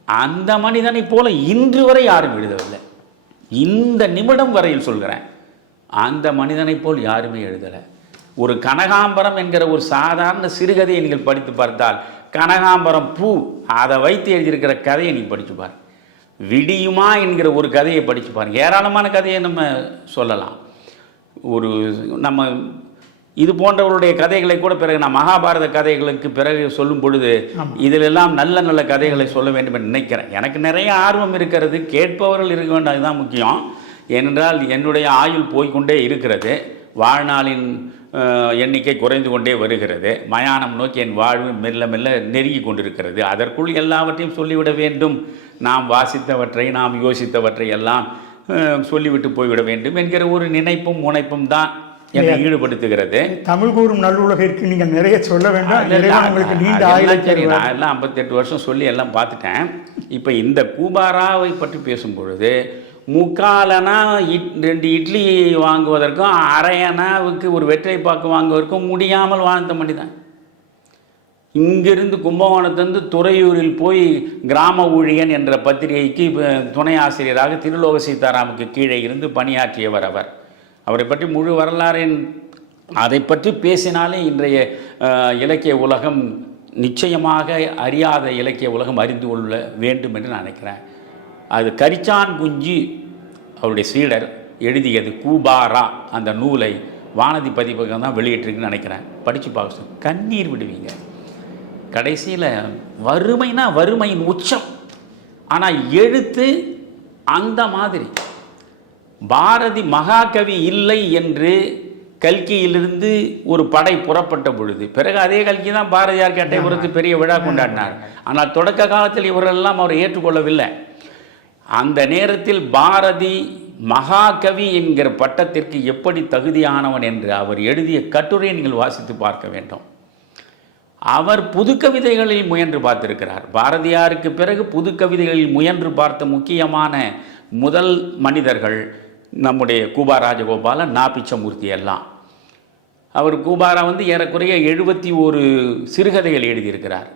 அந்த மனிதனைப் போல இன்று வரை யாரும் எழுதவில்லை. இந்த நிமிடம் வரையில் சொல்கிறேன், அந்த மனிதனைப் போல் யாருமே எழுதலை. ஒரு கனகாம்பரம் என்கிற ஒரு சாதாரண சிறுகதையை நீங்கள் படித்து பார்த்தால், கனகாம்பரம் பூ அதை வைத்து எழுதியிருக்கிற கதையை நீங்கள் படித்து பாருங்க. விடியுமா என்கிற ஒரு கதையை படித்து பாருங்க. ஏராளமான கதையை நம்ம சொல்லலாம். நம்ம இது போன்றவருடைய கதைகளை கூட பிறகு நான் மகாபாரத கதைகளுக்கு பிறகு சொல்லும் பொழுது இதிலெல்லாம் நல்ல நல்ல கதைகளை சொல்ல வேண்டும் என்று நினைக்கிறேன். எனக்கு நிறைய ஆர்வம் இருக்கிறது, கேட்பவர்கள் இருக்க வேண்டும், அதுதான் முக்கியம். ஏனென்றால் என்னுடைய ஆயுள் போய்கொண்டே இருக்கிறது, வாழ்நாளின் எண்ணிக்கை குறைந்து கொண்டே வருகிறது, மயானம் நோக்கி என் வாழ்வு மெல்ல மெல்ல நெருங்கி கொண்டிருக்கிறது. அதற்குள் எல்லாவற்றையும் சொல்லிவிட வேண்டும். நாம் வாசித்தவற்றை, நாம் யோசித்தவற்றை எல்லாம் சொல்லிவிட்டு போய்விட வேண்டும் என்கிற ஒரு நினைப்பும் முனைப்பும் தான் என்னை ஈடுபடுத்துகிறது. தமிழ் கூறும் நல்லுலகிற்கு நீங்கள் நிறைய சொல்ல வேண்டும். சரி, நான் எல்லாம் 58 வருஷம் சொல்லி எல்லாம் பார்த்துட்டேன். இப்போ இந்த கூபாராவை பற்றி பேசும் பொழுது முக்காலனா 2 இட்லி வாங்குவதற்கும் அரையனாவுக்கு ஒரு வெற்றை பாக்கு வாங்குவதற்கும் முடியாமல் வாழ்ந்த மனிதன். இங்கிருந்து கும்பகோணத்திலிருந்து துறையூரில் போய் கிராம ஊழியன் என்ற பத்திரிகைக்கு துணை ஆசிரியராக திருலோக சீதாராமுக்கு கீழே இருந்து பணியாற்றியவர் அவர். அவரை பற்றி முழு வரலாறின் அதை பற்றி பேசினாலே இன்றைய இலக்கிய உலகம் நிச்சயமாக அறியாத இலக்கிய உலகம் அறிந்து கொள்ள வேண்டும் என்று நான் நினைக்கிறேன். அது கரிச்சான் குஞ்சு அவருடைய சீடர் எழுதியது கூபாரா. அந்த நூலை வானதி பதிப்பகம் தான் வெளியிட்டிருக்குன்னு நினைக்கிறேன். படித்து பார்க்க கண்ணீர் விடுவீங்க. கடைசியில் வறுமைனா வறுமையின் உச்சம். ஆனால் எழுத்து அந்த மாதிரி. பாரதி மகாகவி இல்லை என்று கல்கியிலிருந்து ஒரு படை புறப்பட்ட பொழுது, பிறகு அதே கல்கி தான் பாரதியார் கட்டைபுரத்து பெரிய விழா கொண்டாடினார். ஆனால் தொடக்க காலத்தில் இவரெல்லாம் அவரை ஏற்றுக்கொள்ளவில்லை. அந்த நேரத்தில் பாரதி மகாகவி என்கிற பட்டத்திற்கு எப்படி தகுதியானவன் என்று அவர் எழுதிய கட்டுரையை நீங்கள் வாசித்து பார்க்க வேண்டும். அவர் புது கவிதைகளில் முயன்று பார்த்திருக்கிறார். பாரதியாருக்கு பிறகு புது கவிதைகளில் முயன்று பார்த்த முக்கியமான முதல் மனிதர்கள் நம்முடைய கூபா ராஜகோபாலன், நா பிச்சமூர்த்தி எல்லாம். அவர் கூபாரா ஏறக்குறைய 71 சிறுகதைகள் எழுதியிருக்கிறார்,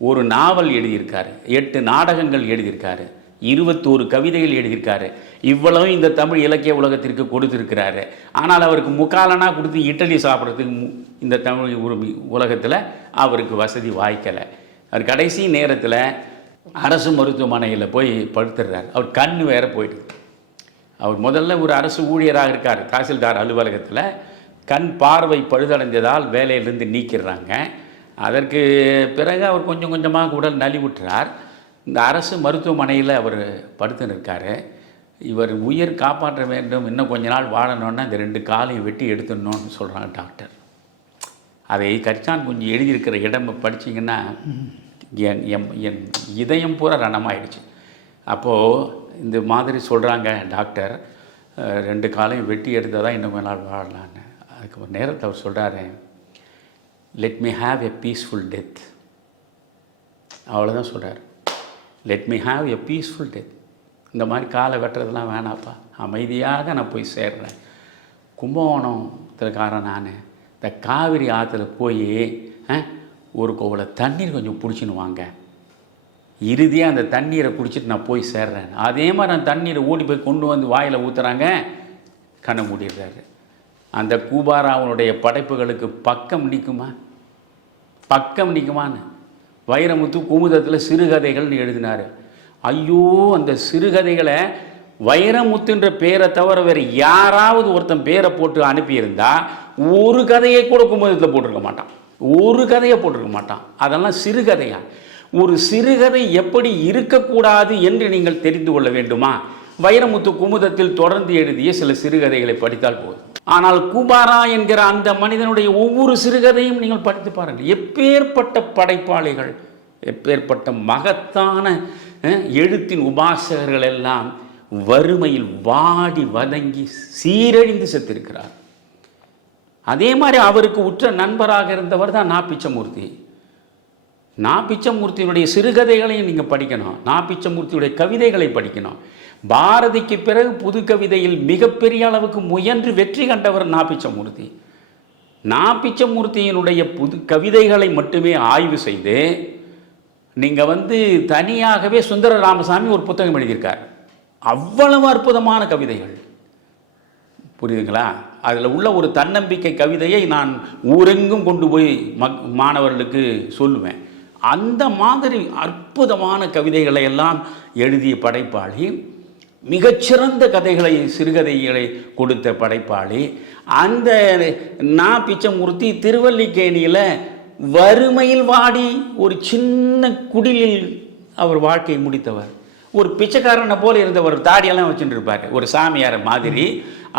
ஒரு நாவல் எழுதியிருக்காரு, 8 நாடகங்கள் எழுதியிருக்காரு, 21 கவிதைகள் எழுதியிருக்காரு. இவ்வளவு இந்த தமிழ் இலக்கிய உலகத்திற்கு கொடுத்திருக்கிறாரு. ஆனால் அவருக்கு முக்காலனா கொடுத்து இட்லி சாப்பிட்றதுக்கு இந்த தமிழ் உலகத்தில் அவருக்கு வசதி வாய்க்கலை. அவர் கடைசி நேரத்தில் அரசு மருத்துவமனையில் போய் படுத்துடுறார். அவர் கண் வேற போயிடுது. அவர் முதல்ல ஒரு அரசு ஊழியராக இருக்கார், தாசில்தார் அலுவலகத்தில். கண் பார்வை பழுதடைந்ததால் வேலையிலிருந்து நீக்கிடுறாங்க. அதற்கு பிறகு அவர் கொஞ்சம் கொஞ்சமாக உடல் நலிவுற்றார். இந்த அரசு மருத்துவமனையில் அவர் படுத்து நிற்கார். இவர் உயிர் காப்பாற்ற வேண்டும், இன்னும் கொஞ்ச நாள் வாழணுன்னா இந்த 2 காலையும் வெட்டி எடுத்துடணும்னு சொல்கிறாங்க டாக்டர். அதை கரிச்சான் குஞ்சு எழுதியிருக்கிற இடம் படிச்சிங்கன்னா என் இதயம் பூரா ரணமாயிடுச்சு. அப்போது இந்த மாதிரி சொல்கிறாங்க டாக்டர், 2 காலையும் வெட்டி எடுத்தால் தான் இன்னும் கொஞ்ச நாள் வாழலான்னு. அதுக்கு ஒரு நேரத்தில் அவர் சொல்கிறாரு, let me have a peaceful death. அவ்வளோதான் சொல்கிறார். Let me have a peaceful death. இந்த மாதிரி காலை வெட்டுறதுலாம் வேணாப்பா, அமைதியாக நான் போய் சேர்றேன். கும்பகோணத்துக்காரன் நான் இந்த காவிரி ஆற்றுல போய் ஒரு கோவலை தண்ணீர் கொஞ்சம் பிடிச்சின்னு வாங்க, இறுதியாக அந்த தண்ணீரை குடிச்சிட்டு நான் போய் சேர்றேன். அதே மாதிரி நான் தண்ணீரை ஓடி போய் கொண்டு வந்து வாயில் ஊற்றுறாங்க, கண்ணை மூடிடுறாரு. அந்த கூபாராவனுடைய படைப்புகளுக்கு பக்கம் நிற்குமா? பக்கம் நிற்குமான்னு வைரமுத்து குமுதத்தில் சிறுகதைகள்னு எழுதினார். ஐயோ, அந்த சிறுகதைகளை வைரமுத்துன்ற பேரை தவிர வேறு யாராவது ஒருத்தன் பேரை போட்டு அனுப்பியிருந்தா ஒரு கதையை கூட குமுதத்தில் போட்டிருக்க மாட்டான், ஒரு கதையை போட்டிருக்க மாட்டான். அதெல்லாம் சிறுகதையா? ஒரு சிறுகதை எப்படி இருக்கக்கூடாது என்று நீங்கள் தெரிந்து கொள்ள வேண்டுமா? வைரமுத்து குமுதத்தில் தொடர்ந்து எழுதிய சில சிறுகதைகளை படித்தால் போதும். ஆனால் கூபாரா என்கிற அந்த மனிதனுடைய ஒவ்வொரு சிறுகதையும் நீங்கள் படித்து பாருங்கள். எப்பேற்பட்ட படைப்பாளிகள், எப்பேற்பட்ட மகத்தான எழுத்தின் உபாசகர்கள் எல்லாம் வறுமையில் வாடி வதங்கி சீரழிந்து செத்திருக்கிறார். அதே மாதிரி அவருக்கு உற்ற நண்பராக இருந்தவர் தான் நா பிச்சமூர்த்தி. நா பிச்சமூர்த்தியினுடைய சிறுகதைகளையும் நீங்கள் படிக்கணும், நா பிச்சமூர்த்தியுடைய கவிதைகளை படிக்கணும். பாரதிக்கு பிறகு புது கவிதையில் மிகப்பெரிய அளவுக்கு முயன்று வெற்றி கண்டவர் நா பிச்சமூர்த்தி. நா பிச்சமூர்த்தியினுடைய புது கவிதைகளை மட்டுமே ஆய்வு செய்து நீங்கள் தனியாகவே சுந்தர ராமசாமி ஒரு புத்தகம் எழுதியிருக்கார். அவ்வளவு அற்புதமான கவிதைகள், புரியுதுங்களா? அதில் உள்ள ஒரு தன்னம்பிக்கை கவிதையை நான் ஊரெங்கும் கொண்டு போய் மாணவர்களுக்கு சொல்லுவேன். அந்த மாதிரி அற்புதமான கவிதைகளை எல்லாம் எழுதிய படைப்பாளி, மிகச்சிறந்த கதைகளை சிறுகதைகளை கொடுத்த படைப்பாளி. அந்த நா பிச்சமூர்த்தி திருவல்லிக்கேணியில் வறுமையில் வாடி ஒரு சின்ன குடிலில் அவர் வாழ்க்கையை முடித்தவர். ஒரு பிச்சைக்காரனை போல இருந்தவர், தாடியெல்லாம் வச்சுட்டு இருப்பார், ஒரு சாமியார் மாதிரி.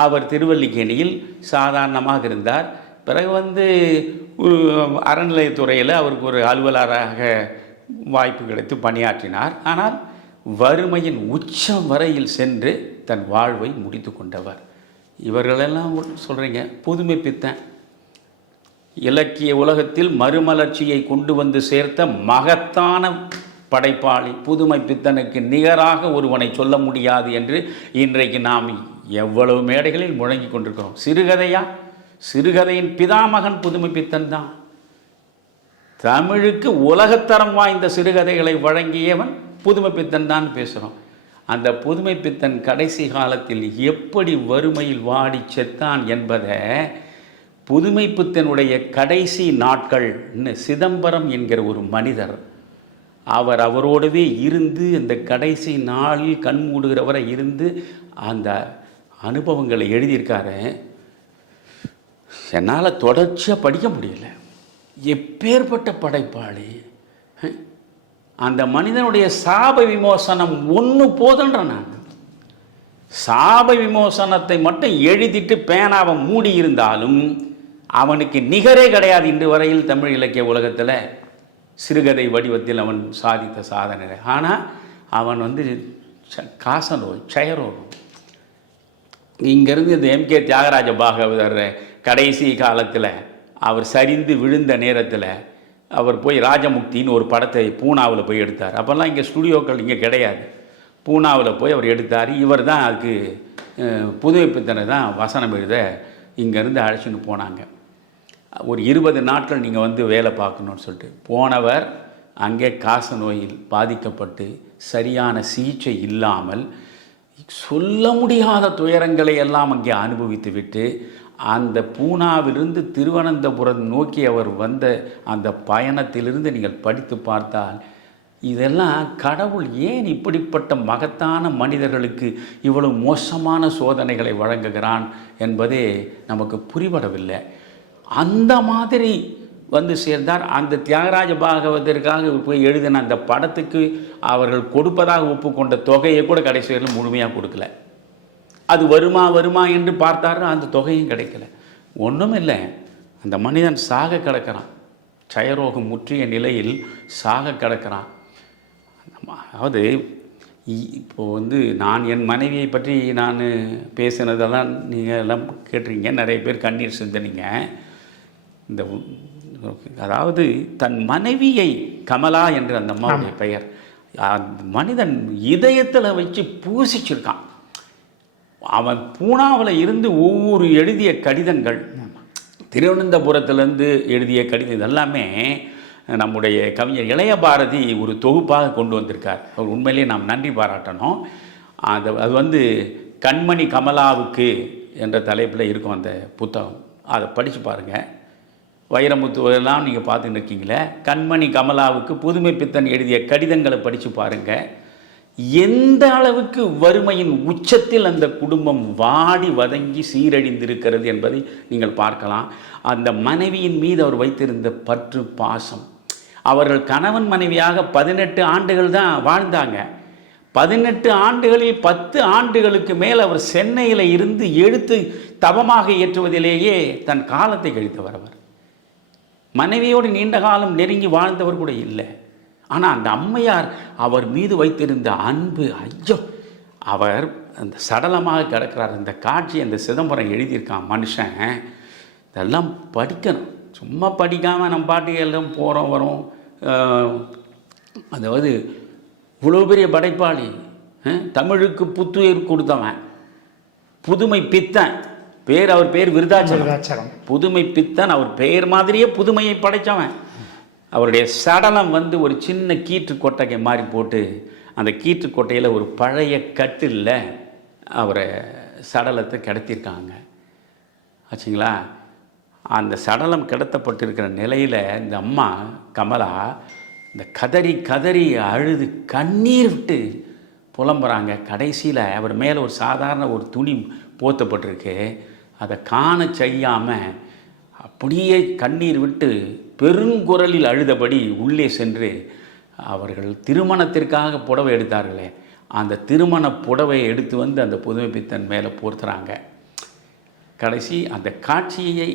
அவர் திருவல்லிக்கேணியில் சாதாரணமாக இருந்தார். பிறகு ஒரு அறநிலையத்துறையில் அவருக்கு ஒரு அலுவலராக வாய்ப்பு கிடைத்து பணியாற்றினார். ஆனால் வறுமையின் உச்சம் வரையில் சென்று தன் வாழ்வை முடித்து கொண்டவர். இவர்களெல்லாம் சொல்கிறீங்க புதுமை பித்தன். இலக்கிய உலகத்தில் மறுமலர்ச்சியை கொண்டு வந்து சேர்த்த மகத்தான படைப்பாளி புதுமை பித்தனுக்கு நிகராக ஒருவனை சொல்ல முடியாது என்று இன்றைக்கு நாம் எவ்வளவு மேடைகளில் முழங்கி கொண்டிருக்கிறோம். சிறுகதையா? சிறுகதையின் பிதாமகன் புதுமை பித்தன் தான். தமிழுக்கு உலகத்தரம் வாய்ந்த சிறுகதைகளை வழங்கியவன் புதுமை பித்தன் தான் பேசுகிறோம். அந்த புதுமை பித்தன் கடைசி காலத்தில் எப்படி வறுமையில் வாடி செத்தான் என்பதை புதுமை பித்தனுடைய கடைசி நாட்கள் சிதம்பரம் என்கிற ஒரு மனிதர் அவரோடவே இருந்து அந்த கடைசி நாளில் கண் மூடுகிறவரை இருந்து அந்த அனுபவங்களை எழுதியிருக்காரு. என்னால் தொடர்ச்சியாக படிக்க முடியல. எப்பேற்பட்ட படைப்பாளி! அந்த மனிதனுடைய சாப விமோசனம் ஒன்று போதுன்ற நான் சாப விமோசனத்தை மட்டும் எழுதிட்டு பேனாவை மூடி இருந்தாலும் அவனுக்கு நிகரே கிடையாது இன்று வரையில் தமிழ் இலக்கிய உலகத்தில் சிறுகதை வடிவத்தில் அவன் சாதித்த சாதனை. ஆனால் அவன் காசநோய், க்ஷயரோகம். இங்கேருந்து இந்த எம்கே தியாகராஜ பாகவதர் கடைசி காலத்தில் அவர் சரிந்து விழுந்த நேரத்தில் அவர் போய் ராஜமுக்தின்னு ஒரு படத்தை பூனாவில் போய் எடுத்தார். அப்போல்லாம் இங்கே ஸ்டுடியோக்கள் இங்கே கிடையாது. பூனாவில் போய் அவர் எடுத்தார். இவர் தான் அதுக்கு புதுமை பித்தனை தான் வசனம் எழுத இங்கேருந்து அழைச்சின்னு போனாங்க. ஒரு 20 நாட்கள் நீங்கள் வேலை பார்க்கணுன்னு சொல்லிட்டு போனவர் அங்கே காச நோயில் பாதிக்கப்பட்டு சரியான சிகிச்சை இல்லாமல் சொல்ல முடியாத துயரங்களை எல்லாம் அங்கே அனுபவித்து விட்டு அந்த பூனாவிலிருந்து திருவனந்தபுரம் நோக்கி அவர் வந்த அந்த பயணத்திலிருந்து நீங்கள் படித்து பார்த்தால் இதெல்லாம் கடவுள் ஏன் இப்படிப்பட்ட மகத்தான மனிதர்களுக்கு இவ்வளவு மோசமான சோதனைகளை வழங்குகிறான் என்பதே நமக்கு புரிபடவில்லை. அந்த மாதிரி சேர்ந்தார். அந்த தியாகராஜ பாகவதற்காக போய் எழுதின அந்த படத்துக்கு அவர்கள் கொடுப்பதாக ஒப்புக்கொண்ட தொகையை கூட கடைசி வரையில் முழுமையாக கொடுக்கல. அது வருமா என்று பார்த்தாரு, அந்த தொகையும் கிடைக்கல. ஒன்றும் இல்லை, அந்த மனிதன் சாக கிடக்கிறான். க்ஷயரோகம் முற்றிய நிலையில் சாக கிடக்கிறான். அதாவது இப்போது நான் என் மனைவியை பற்றி நான் பேசினதெல்லாம் நீங்கள் எல்லாம் கேட்டிருக்கீங்க. நிறைய பேர் கண்ணீர் சிந்தினீங்க. இந்த அதாவது தன் மனைவியை கமலா என்ற அந்த அம்மாவுடைய பெயர் மனிதன் இதயத்தில் வச்சு பூசிச்சிருக்கான். அவன் பூனாவில் இருந்து ஒவ்வொரு எழுதிய கடிதங்கள், திருவனந்தபுரத்திலேருந்து எழுதிய கடிதம், இதெல்லாமே நம்முடைய கவிஞர் இளைய பாரதி ஒரு தொகுப்பாக கொண்டு வந்திருக்கார். அவர் உண்மையிலேயே நாம் நன்றி பாராட்டணும். அது கண்மணி கமலாவுக்கு என்ற தலைப்பில் இருக்கும் அந்த புத்தகம். அதை படித்து பாருங்கள். வைரமுத்துவெல்லாம் நீங்கள் பார்த்துட்டு இருக்கீங்களே, கண்மணி கமலாவுக்கு புதுமை பித்தன் எழுதிய கடிதங்களை படித்து பாருங்கள். எந்த அளவுக்கு வறுமையின் உச்சத்தில் அந்த குடும்பம் வாடி வதங்கி சீரழிந்திருக்கிறது என்பதை நீங்கள் பார்க்கலாம். அந்த மனைவியின் மீது அவர் வைத்திருந்த பற்று, பாசம். அவர்கள் கணவன் மனைவியாக 18 ஆண்டுகள் தான் வாழ்ந்தாங்க. 18 ஆண்டுகளில் 10 ஆண்டுகளுக்கு மேல் அவர் சென்னையில் இருந்து எழுத்து தவமாக ஏற்றுவதிலேயே தன் காலத்தை கழித்தவர். அவர் மனைவியோடு நீண்ட காலம் நெருங்கி வாழ்ந்தவர் கூட இல்லை. ஆனால் அந்த அம்மையார் அவர் மீது வைத்திருந்த அன்பு, ஐயோ! அவர் அந்த சடலமாக கிடக்கிறார். அந்த காட்சி அந்த சிதம்பரம் எழுதியிருக்கான் மனுஷன். இதெல்லாம் படிக்கணும். சும்மா படிக்காமல் நம்ம பாட்டுக்கு எல்லாம் போகிறோம் வரோம். அதாவது இவ்வளோ பெரிய படைப்பாளி, தமிழுக்கு புத்துயிர் கொடுத்தவன், புதுமை பித்தன். அவர் பேர் விருதாச்சலம். புதுமை பித்தன். அவர் பெயர் மாதிரியே புதுமையை படைத்தவன். அவருடைய சடலம் ஒரு சின்ன கீற்று கொட்டகை மாதிரி போட்டு அந்த கீற்று கொட்டையில் ஒரு பழைய கட்டில் அவரை சடலத்தை கிடத்திருக்காங்க ஆச்சுங்களா. அந்த சடலம் கிடத்தப்பட்டிருக்கிற நிலையில் இந்த அம்மா கமலா இந்த கதறி கதறி அழுது கண்ணீர் விட்டு புலம்புறாங்க. கடைசியில் அவர் மேலே ஒரு சாதாரண ஒரு துணி போத்தப்பட்டிருக்கு. அதை காண செய்யாமல் அப்படியே கண்ணீர் விட்டு பெருங்குரலில் அழுதபடி உள்ளே சென்று அவர்கள் திருமணத்திற்காக புடவை எடுத்தார்களே, அந்த திருமண புடவையை எடுத்து அந்த புதுமை பித்தன் மேலே போர்த்துறாங்க. கடைசி அந்த காட்சியை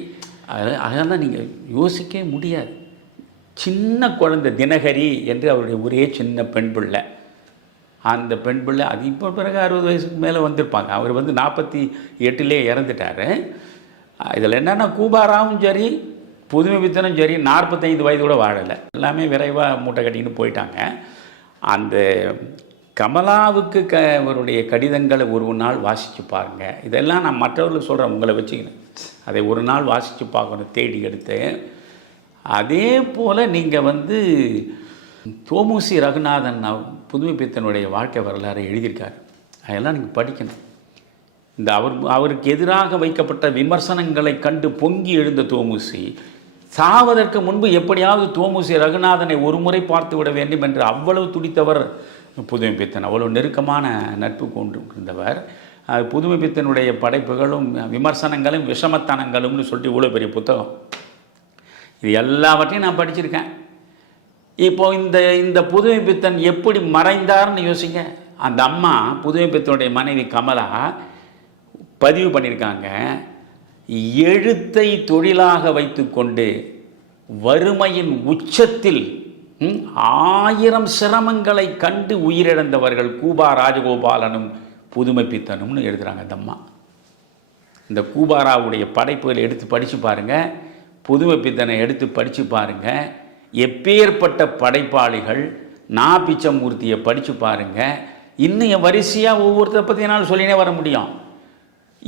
அதெல்லாம் நீங்கள் யோசிக்கவே முடியாது. சின்ன குழந்தை தினகரி என்று அவருடைய ஒரே சின்ன பெண் பிள்ளை. அந்த பெண் பிள்ளை அது இப்போ பிறகு 60 வயசுக்கு மேலே வந்திருப்பாங்க. அவர் 48 இறந்துட்டார். இதில் என்னென்னா கூபாராவும் சரி புதுமை பித்தனும் சரி 45 வயது கூட வாழலை. எல்லாமே விரைவாக மூட்டை கட்டிக்கிட்டு போயிட்டாங்க. அந்த கமலாவுக்கு அவருடைய கடிதங்களை ஒரு நாள் வாசித்து பாருங்கள். இதெல்லாம் நான் மற்றவர்களுக்கு சொல்கிறேன், உங்களை வச்சுக்கினேன். அதை ஒரு நாள் வாசித்து பார்க்கணும், தேடி எடுத்து. அதே போல் நீங்கள் தோமுசி ரகுநாதன் புதுமைப்பித்தனுடைய வாழ்க்கை வரலாறு எழுதியிருக்கார். அதெல்லாம் நீங்கள் படிக்கணும். இந்த அவருக்கு எதிராக வைக்கப்பட்ட விமர்சனங்களை கண்டு பொங்கி எழுந்த தோமுசி சாவதற்கு முன்பு எப்படியாவது தோமுசி ரகுநாதனை ஒரு முறை பார்த்து விட வேண்டும் என்று அவ்வளவு துடித்தவர் புதுமைப்பித்தன். அவ்வளவு நெருக்கமான நட்பு கொண்டு இருந்தவர். புதுமைப்பித்தனுடைய படைப்புகளும் விமர்சனங்களும் விஷமத்தனங்களும்னு சொல்லிட்டு இவ்வளோ பெரிய புத்தகம். இது எல்லாவற்றையும் நான் படிச்சிருக்கேன். இப்போது இந்த புதுமைப்பித்தன் எப்படி மறைந்தார்னு யோசிங்க. அந்த அம்மா புதுமைப்பித்தனுடைய மனைவி கமலா பதிவு பண்ணியிருக்காங்க, எழுத்தை தொழிலாக வைத்துக்கொண்டு வறுமையின் உச்சத்தில் 1000 சிரமங்களை கண்டு உயிரிழந்தவர்கள் கூபா ராஜகோபாலனும் புதுமைப்பித்தனும்னு எழுதுகிறாங்க அந்த அம்மா. இந்த கூபாராவுடைய படைப்புகளை எடுத்து படித்து பாருங்கள், புதுமைப்பித்தனை எடுத்து படித்து பாருங்கள். எப்பேற்பட்ட படைப்பாளிகள். நாபிச்சமூர்த்தியை படித்து பாருங்கள். இன்னும் வரிசையாக ஒவ்வொருத்தரை பற்றி என்னால் சொல்லினே வர முடியும்.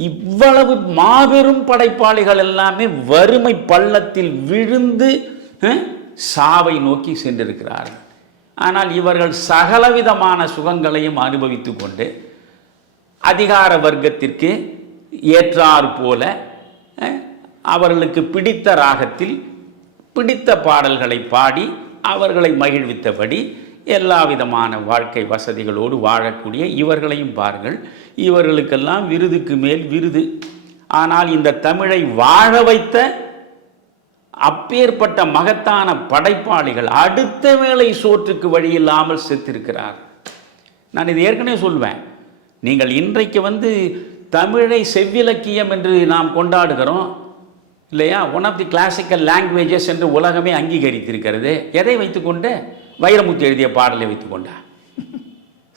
இவ்வளவு மாபெரும் படைப்பாளிகள் எல்லாமே வறுமை பள்ளத்தில் விழுந்து சாவை நோக்கி சென்றிருக்கிறார்கள். ஆனால் இவர்கள் சகலவிதமான சுகங்களையும் அனுபவித்து கொண்டு அதிகார வர்க்கத்திற்கு ஏற்றார் போல அவர்களுக்கு பிடித்த ராகத்தில் பிடித்த பாடல்களை பாடி அவர்களை மகிழ்வித்தபடி எல்லா விதமான வாழ்க்கை வசதிகளோடு வாழக்கூடிய இவர்களையும் பாருங்கள். இவர்களுக்கெல்லாம் விருதுக்கு மேல் விருது. ஆனால் இந்த தமிழை வாழ வைத்த அப்பேற்பட்ட மகத்தான படைப்பாளிகள் அடுத்த வேளை சோற்றுக்கு வழி இல்லாமல் செத்திருக்கிறார். நான் இது ஏற்கனவே சொல்வேன். நீங்கள் இன்றைக்கு தமிழை செவ்விலக்கியம் என்று நாம் கொண்டாடுகிறோம் இல்லையா? One of the classical languages என்று உலகமே அங்கீகரித்திருக்கிறது. எதை வைத்துக்கொண்டு? வைரமுத்து எழுதிய பாடலை வைத்துக்கொண்டா?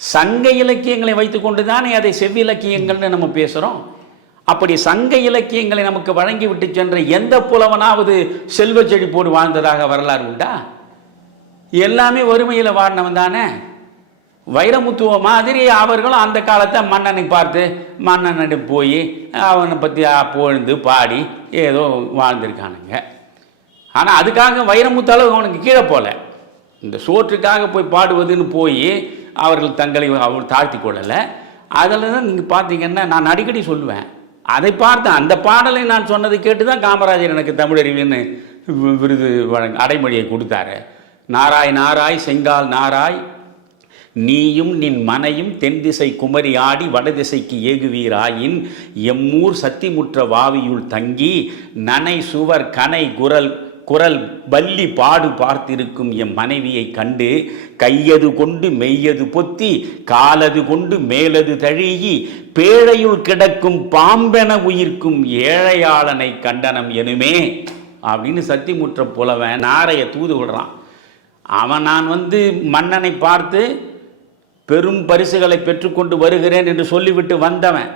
சங்க இலக்கியங்களை வைத்துக்கொண்டு தானே அதை செவ்விலக்கியங்கள்னு நம்ம பேசுகிறோம். அப்படி சங்க இலக்கியங்களை நமக்கு வழங்கிவிட்டு சென்ற எந்த புலவனாவது செல்வ செழிப்போடு வாழ்ந்ததாக வரலாறு உண்டா? எல்லாமே வறுமையில் வாழ்ந்தவன் தானே. வைரமுத்துவ மாதிரி அவர்களும் அந்த காலத்தை மன்னனை பார்த்து மன்னனை போய் அவனை பற்றி பொழுது பாடி ஏதோ வாழ்ந்திருக்கானுங்க. ஆனால் அதுக்காக வைரமுத்து அளவு அவனுக்கு கீழே போல. இந்த சோற்றுக்காக போய் பாடுவதுன்னு போய் அவர்கள் தங்களை அவர் தாழ்த்தி கொள்ளலை. அதில் தான் நீங்கள் பார்த்தீங்கன்னா நான் அடிக்கடி சொல்லுவேன், அதை பார்த்தேன். அந்த பாடலை நான் சொன்னதை கேட்டு தான் காமராஜர் எனக்கு தமிழறிவின்னு விருது அடைமொழியை கொடுத்தாரு. நாராய் நாராய் செங்கால் நாராய் நீயும் நின் மனையும் தென் திசை குமரி ஆடி வடதிசைக்கு ஏகுவீராயின் எம்மூர் சத்திமுற்ற வாவியுள் தங்கி நனை சுவர் கனை குரல் பல்லி பாடு பார்த்திருக்கும் எம் மனைவியை கண்டு கையது கொண்டு மெய்யது பொத்தி காலது கொண்டு மேலது தழீகி பேழையுள் கிடக்கும் பாம்பென உயிர்க்கும் ஏழையாளனை கண்டனம் எனுமே அப்படின்னு சத்திமுற்ற புலவன் நாரைய தூது விடுறான். அவன் நான் மன்னனை பார்த்து பெரும் பரிசுகளை பெற்றுக்கொண்டு வருகிறேன் என்று சொல்லிவிட்டு வந்தவன்.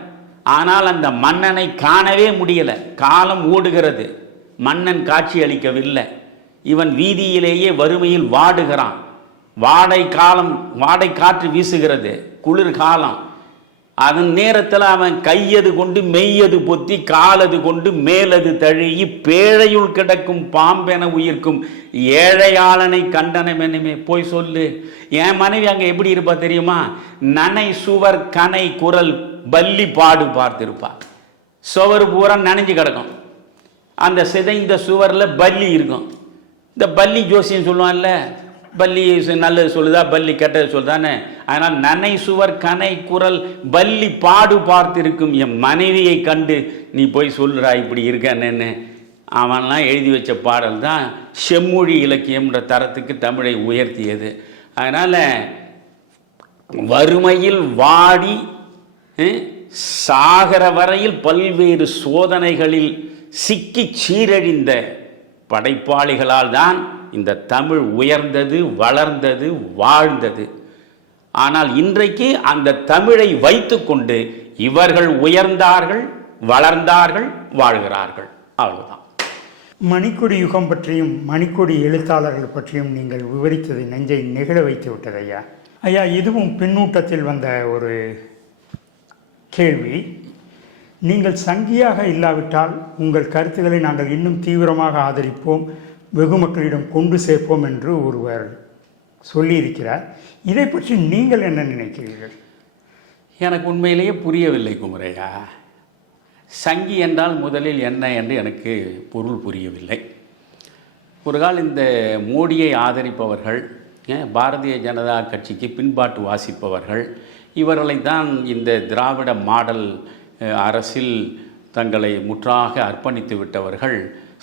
ஆனால் அந்த மன்னனை காணவே முடியலை. காலம் ஓடுகிறது, மன்னன் காட்சி அளிக்கவில்லை. இவன் வீதியிலேயே வறுமையில் வாடுகிறான். வாடை காற்று வீசுகிறது, குளிர் காலம். அதன் நேரத்தில் அவன் கையது கொண்டு மெய்யது பொத்தி காலது கொண்டு மேலது தழுகி பேழையுள் கிடக்கும் பாம்பென உயிர்க்கும் ஏழையாளனை கண்டனம் என்னமே போய் சொல்லு. என் மனைவி அங்கே எப்படி இருப்பா தெரியுமா? நனை சுவர் கனை குரல் பல்லி பாடு பார்த்திருப்பா. சுவர் பூரா நனைஞ்சு கிடக்கும். அந்த சிதைந்த சுவரில் பல்லி இருக்கும். இந்த பல்லி ஜோசியம் சொல்லுவான்ல, பல்லி நல்லது சொல்லுதா பல்லி கெட்டது சொல்லுதானே. அதனால் நனை சுவர் கனை குரல் பல்லி பாடு பார்த்திருக்கும் என் மனைவியை கண்டு நீ போய் சொல்லுறா இப்படி இருக்கன்னு. அவன்லாம் எழுதி வச்ச பாடல் தான் செம்மொழி இலக்கியம்ன்ற தரத்துக்கு தமிழை உயர்த்தியது. அதனால் வறுமையில் வாடி சாகர வரையில் பல்வேறு சோதனைகளில் சிக்கி சீரழிந்த படைப்பாளிகளால் தான் இந்த தமிழ் உயர்ந்தது, வளர்ந்தது, வாழ்ந்தது. ஆனால் இன்றைக்கு அந்த தமிழை வைத்துக்கொண்டு இவர்கள் உயர்ந்தார்கள், வளர்ந்தார்கள், வாழ்கிறார்கள். அவ்வளவுதான். மணிக்கொடி யுகம் பற்றியும் மணிக்கொடி எழுத்தாளர்கள் பற்றியும் நீங்கள் விவரித்தது நெஞ்சை நெகிழ வைத்து விட்டது ஐயா. ஐயா, இதுவும் பின்னூட்டத்தில் வந்த ஒரு கேள்வி. நீங்கள் சங்கியாக இல்லாவிட்டால் உங்கள் கருத்துக்களை நாங்கள் இன்னும் தீவிரமாக ஆதரிப்போம், வெகு மக்களிடம் கொண்டு சேர்ப்போம் என்று ஒருவர் சொல்லியிருக்கிறார். இதை பற்றி நீங்கள் என்ன நினைக்கிறீர்கள்? எனக்கு உண்மையிலேயே புரியவில்லை குமரையா. சங்கி என்றால் முதலில் என்ன என்று எனக்கு பொருள் புரியவில்லை. ஒரு கால் இந்த மோடியை ஆதரிப்பவர்கள், பாரதிய ஜனதா கட்சிக்கு பின்பாட்டு வாசிப்பவர்கள், இவர்களை தான் இந்த திராவிட மாடல் அரசில் தங்களை முற்றாக அர்ப்பணித்து விட்டவர்கள்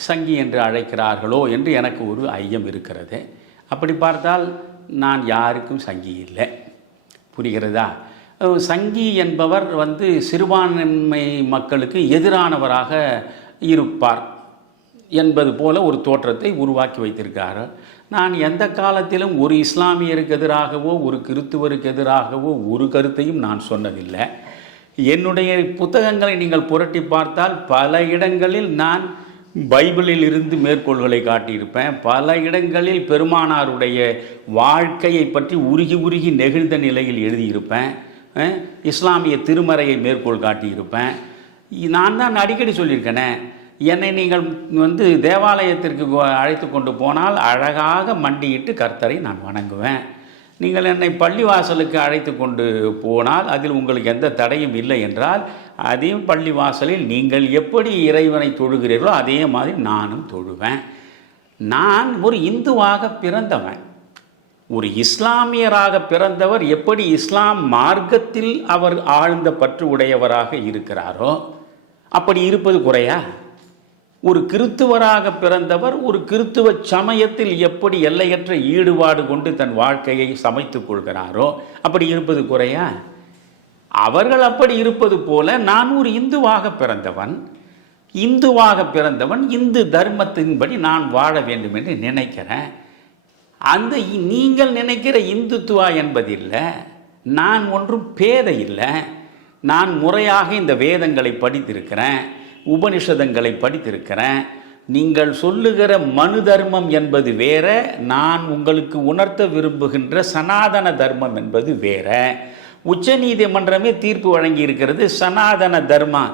சங்கி என்று அழைக்கிறார்களோ என்று எனக்கு ஒரு ஐயம் இருக்கிறது. அப்படி பார்த்தால் நான் யாருக்கும் சங்கி இல்லை. புரிகிறதா? சங்கி என்பவர் சிறுபான்மை மக்களுக்கு எதிரானவராக இருப்பார் என்பது போல ஒரு தோற்றத்தை உருவாக்கி வைத்திருக்கார். நான் எந்த காலத்திலும் ஒரு இஸ்லாமியருக்கு எதிராகவோ ஒரு கிறித்துவருக்கு எதிராகவோ ஒரு கருத்தையும் நான் சொன்னதில்லை. என்னுடைய புத்தகங்களை நீங்கள் புரட்டி பார்த்தால் பல இடங்களில் நான் பைபிளில் இருந்து மேற்கோள்களை காட்டியிருப்பேன். பல இடங்களில் பெருமானாருடைய வாழ்க்கையை பற்றி உருகி உருகி நெகிழ்ந்த நிலையில் எழுதியிருப்பேன். இஸ்லாமிய திருமறையை மேற்கோள் காட்டியிருப்பேன். நான் தான் அடிக்கடி சொல்லியிருக்கேனே, என்னை நீங்கள் தேவாலயத்திற்கு அழைத்து கொண்டு போனால் அழகாக மண்டியிட்டு கர்த்தரை நான் வணங்குவேன். நீங்கள் என்னை பள்ளிவாசலுக்கு அழைத்து கொண்டு போனால் அதில் உங்களுக்கு எந்த தடையும் இல்லை என்றால் அதையும் பள்ளிவாசலில் நீங்கள் எப்படி இறைவனை தொழுகிறீர்களோ அதே மாதிரி நானும் தொழுவேன். நான் ஒரு இந்துவாக பிறந்தவன். ஒரு இஸ்லாமியராக பிறந்தவர் எப்படி இஸ்லாம் மார்க்கத்தில் அவர் ஆழ்ந்த பற்று உடையவராக இருக்கிறாரோ அப்படி இருப்பது குறையா? ஒரு கிறித்துவராக பிறந்தவர் ஒரு கிறித்துவ சமயத்தில் எப்படி எல்லையற்ற ஈடுபாடு கொண்டு தன் வாழ்க்கையை சமைத்துக் கொள்கிறாரோ அப்படி இருப்பது குறையா? அவர்கள் அப்படி இருப்பது போல நான் ஒரு இந்துவாக பிறந்தவன் இந்து தர்மத்தின்படி நான் வாழ வேண்டும் என்று நினைக்கிறேன். அந்த நீங்கள் நினைக்கிற இந்துத்துவா என்பதில்லை. நான் ஒன்றும் பேதை இல்லை. நான் முறையாக இந்த வேதங்களை படித்திருக்கிறேன், உபனிஷதங்களை படித்திருக்கிறேன். நீங்கள் சொல்லுகிற மனு தர்மம் என்பது வேற, நான் உங்களுக்கு உணர்த்த விரும்புகின்ற சனாதன தர்மம் என்பது வேற. உச்ச நீதிமன்றமே தீர்ப்பு வழங்கி இருக்கிறது. Sanatana Dharma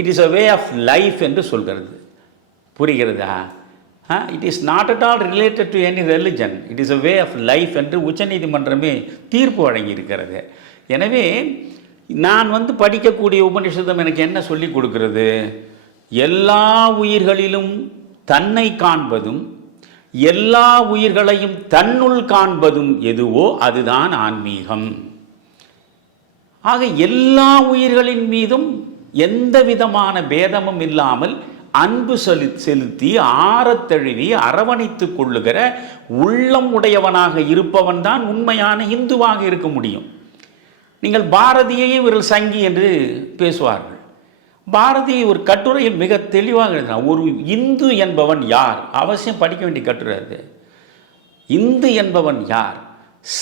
it is a way of life என்று சொல்கிறது. புரிகிறதா? It is not at all related to any religion, it is a way of life என்று உச்ச நீதிமன்றமே தீர்ப்பு வழங்கி இருக்கிறது. எனவே நான் படிக்கக்கூடிய உபநிஷதம் எனக்கு என்ன சொல்லி கொடுக்கிறது? எல்லா உயிர்களிலும் தன்னை காண்பதும் எல்லா உயிர்களையும் தன்னுள் காண்பதும் எதுவோ அதுதான் ஆன்மீகம். ஆக எல்லா உயிர்களின் மீதும் எந்த விதமான பேதமும் இல்லாமல் அன்பு செலுத்தி ஆரத்தழுவி அரவணைத்துக் கொள்ளுகிற உள்ளம் உடையவனாக இருப்பவன் தான் உண்மையான இந்துவாக இருக்க முடியும். நீங்கள் பாரதியையே இவர்கள் சங்கி என்று பேசுவார்கள். பாரதி ஒரு கட்டுரையில் மிக தெளிவாக எழுதினார். ஒரு இந்து என்பவன் யார்? அவசியம் படிக்க வேண்டிய கட்டுரை அது. இந்து என்பவன் யார்?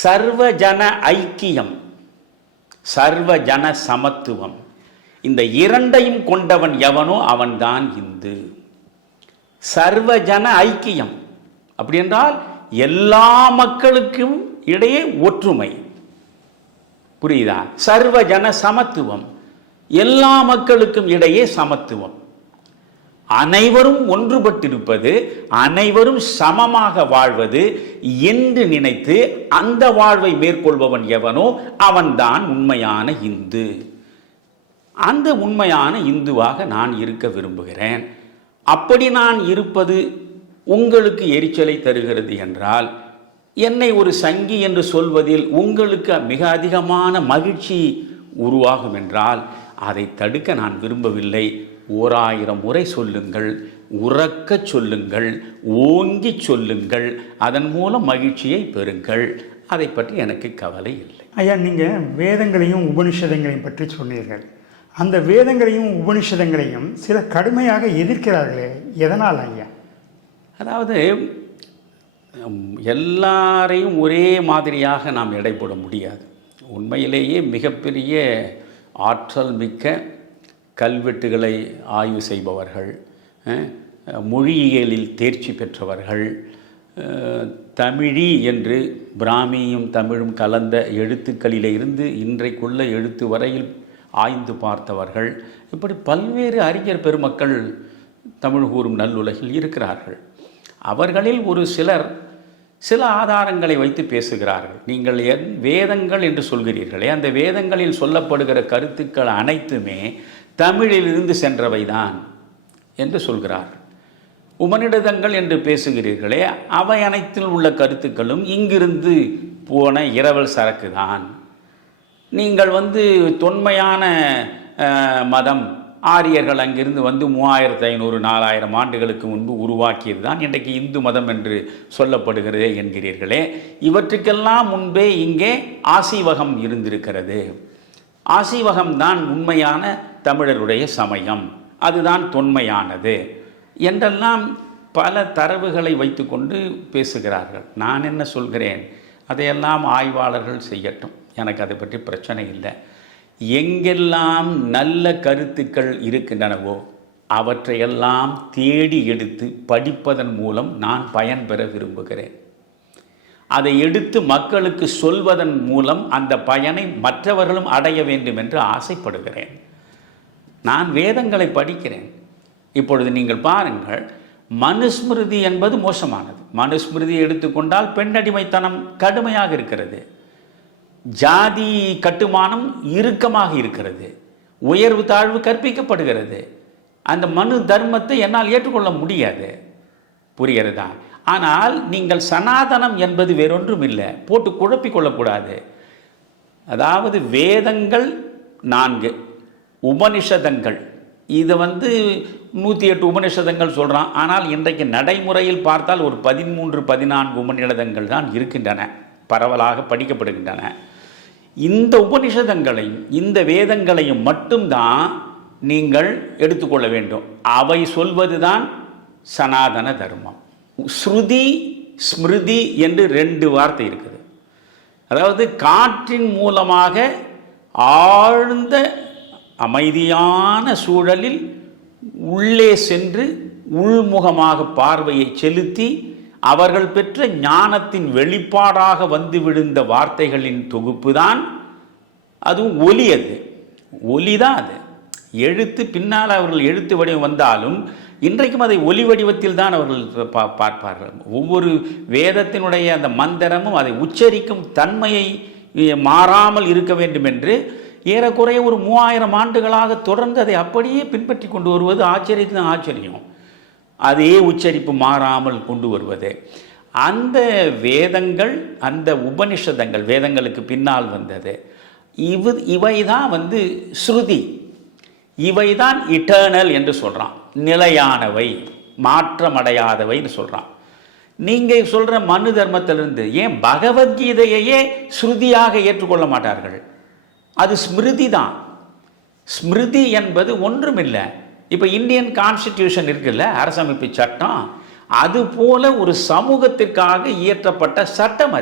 சர்வஜன ஐக்கியம், சர்வஜன சமத்துவம், இந்த இரண்டையும் கொண்டவன் எவனோ அவன்தான் இந்து. சர்வஜன ஐக்கியம் அப்படி என்றால் எல்லா மக்களுக்கும் இடையே ஒற்றுமை. புரியுதா? சர்வஜன சமத்துவம், எல்லா மக்களுக்கும் இடையே சமத்துவம். அனைவரும் ஒன்றுபட்டிருப்பது, அனைவரும் சமமாக வாழ்வது என்று நினைத்து அந்த வாழ்வை மேற்கொள்பவன் எவனோ அவன்தான் உண்மையான இந்து. அந்த உண்மையான இந்துவாக நான் இருக்க விரும்புகிறேன். அப்படி நான் இருப்பது உங்களுக்கு எரிச்சலை தருகிறது என்றால், என்னை ஒரு சங்கி என்று சொல்வதில் உங்களுக்கு மிக அதிகமான மகிழ்ச்சி உருவாகும் என்றால் அதை தடுக்க நான் விரும்பவில்லை. 1000 முறை சொல்லுங்கள், உறக்க சொல்லுங்கள், ஓங்கி சொல்லுங்கள், அதன் மூலம் மகிழ்ச்சியை பெறுங்கள். அதை பற்றி எனக்கு கவலை இல்லை. ஐயா, நீங்கள் வேதங்களையும் உபனிஷதங்களையும் பற்றி சொன்னீர்கள். அந்த வேதங்களையும் உபனிஷதங்களையும் சில கடுமையாக எதிர்க்கிறார்களே, எதனால் ஐயா? அதாவது எல்லாரையும் ஒரே மாதிரியாக நாம் எடை போட முடியாது. உண்மையிலேயே மிகப்பெரிய ஆற்றல் மிக்க கல்வெட்டுகளை ஆய்வு செய்பவர்கள், மொழியியலில் தேர்ச்சி பெற்றவர்கள், தமிழி என்று பிராமியும் தமிழும் கலந்த எழுத்துக்களிலே இருந்து இன்றைக்குள்ள எழுத்து வரையில் ஆய்ந்து பார்த்தவர்கள், இப்படி பல்வேறு அறிஞர் பெருமக்கள் தமிழ் கூறும் நல்லுலகில் இருக்கிறார்கள். அவர்களில் ஒரு சிலர் சில ஆதாரங்களை வைத்து பேசுகிறார்கள். நீங்கள் வேதங்கள் என்று சொல்கிறீர்களே, அந்த வேதங்களில் சொல்லப்படுகிற கருத்துக்கள் அனைத்துமே தமிழிலிருந்து சென்றவைதான் என்று சொல்கிறார்கள். உபநிடதங்கள் என்று பேசுகிறீர்களே, அவை அனைத்தில் உள்ள கருத்துக்களும் இங்கிருந்து போன இரவல் சரக்கு தான். நீங்கள் தொன்மையான மதம் ஆரியர்கள் அங்கிருந்து 3500 4000 ஆண்டுகளுக்கு முன்பு உருவாக்கியது தான் இன்றைக்கு இந்து மதம் என்று சொல்லப்படுகிறதே என்கிறீர்களே, இவற்றுக்கெல்லாம் முன்பே இங்கே ஆசீவகம் இருந்திருக்கிறது. ஆசீவகம்தான் உண்மையான தமிழருடைய சமயம், அதுதான் தொன்மையானது என்றெல்லாம் பல தரவுகளை வைத்துக்கொண்டு பேசுகிறார்கள். நான் என்ன சொல்கிறேன், அதையெல்லாம் ஆய்வாளர்கள் செய்யட்டும், எனக்கு அதை பற்றி பிரச்சனை இல்லை. எங்கெல்லாம் நல்ல கருத்துக்கள் இருக்கின்றனவோ அவற்றையெல்லாம் தேடி எடுத்து படிப்பதன் மூலம் நான் பயன்பெற விரும்புகிறேன். அதை எடுத்து மக்களுக்கு சொல்வதன் மூலம் அந்த பயனை மற்றவர்களும் அடைய வேண்டும் என்று ஆசைப்படுகிறேன். நான் வேதங்களை படிக்கிறேன். இப்பொழுது நீங்கள் பாருங்கள், மனுஸ்மிருதி என்பது மோசமானது. மனுஸ்மிருதியை எடுத்துக்கொண்டால் பெண்ணடிமைத்தனம் கடுமையாக இருக்கிறது, ஜாதி கட்டுமானம் இறுக்கமாக இருக்கிறது, உயர்வு தாழ்வு கற்பிக்கப்படுகிறது. அந்த மனு தர்மத்தை என்னால் ஏற்றுக்கொள்ள முடியாது, புரிகிறதா? ஆனால் நீங்கள் சனாதனம் என்பது வேறொன்றும் இல்லை, போட்டு குழப்பிக் கொள்ளக்கூடாது. அதாவது வேதங்கள் 4, உபனிஷதங்கள், இதை 108 உபனிஷதங்கள் சொல்கிறான். ஆனால் இன்றைக்கு நடைமுறையில் பார்த்தால் ஒரு 13-14 உபநிடதங்கள் தான் இருக்கின்றன, பரவலாக படிக்கப்படுகின்றன. இந்த உபனிஷதங்களையும் இந்த வேதங்களையும் மட்டும்தான் நீங்கள் எடுத்துக்கொள்ள வேண்டும். அவை சொல்வதுதான் சனாதன தர்மம். ஸ்ருதி ஸ்மிருதி என்று 2 வார்த்தை இருக்குது. அதாவது காற்றின் மூலமாக ஆழ்ந்த அமைதியான சூழலில் உள்ளே சென்று உள்முகமாக பார்வையை செலுத்தி அவர்கள் பெற்ற ஞானத்தின் வெளிப்பாடாக வந்து விழுந்த வார்த்தைகளின் தொகுப்பு தான், அதுவும் ஒலி. அது ஒலிதான். அது எழுத்து பின்னால் அவர்கள் எழுத்து வடிவம் வந்தாலும் இன்றைக்கும் அதை ஒலி வடிவத்தில் தான் அவர்கள் பார்ப்பார்கள். ஒவ்வொரு வேதத்தினுடைய அந்த மந்திரமும் அதை உச்சரிக்கும் தன்மையை மாறாமல் இருக்க வேண்டும் என்று ஏறக்குறைய ஒரு 3000 ஆண்டுகளாக தொடர்ந்து அதை அப்படியே பின்பற்றி கொண்டு வருவது ஆச்சரியத்தின் ஆச்சரியம். அதே உச்சரிப்பு மாறாமல் கொண்டு வருவது. அந்த வேதங்கள், அந்த உபனிஷதங்கள், வேதங்களுக்கு பின்னால் வந்தது இவை தான் ஸ்ருதி. இவை தான் இட்டர்னல் என்று சொல்கிறான், நிலையானவை, மாற்றமடையாதவைன்னு சொல்கிறான். நீங்கள் சொல்கிற மனு தர்மத்திலிருந்து ஏன் பகவத்கீதையே ஸ்ருதியாக ஏற்றுக்கொள்ள மாட்டார்கள்? அது ஸ்மிருதி தான். ஸ்மிருதி என்பது ஒன்றுமில்லை. இப்போ இந்தியன் கான்ஸ்டிடியூஷன் இருக்குல்ல, அரசமைப்பு சட்டம், அது போல ஒரு சமூகத்திற்காக இயற்றப்பட்ட சட்டம்.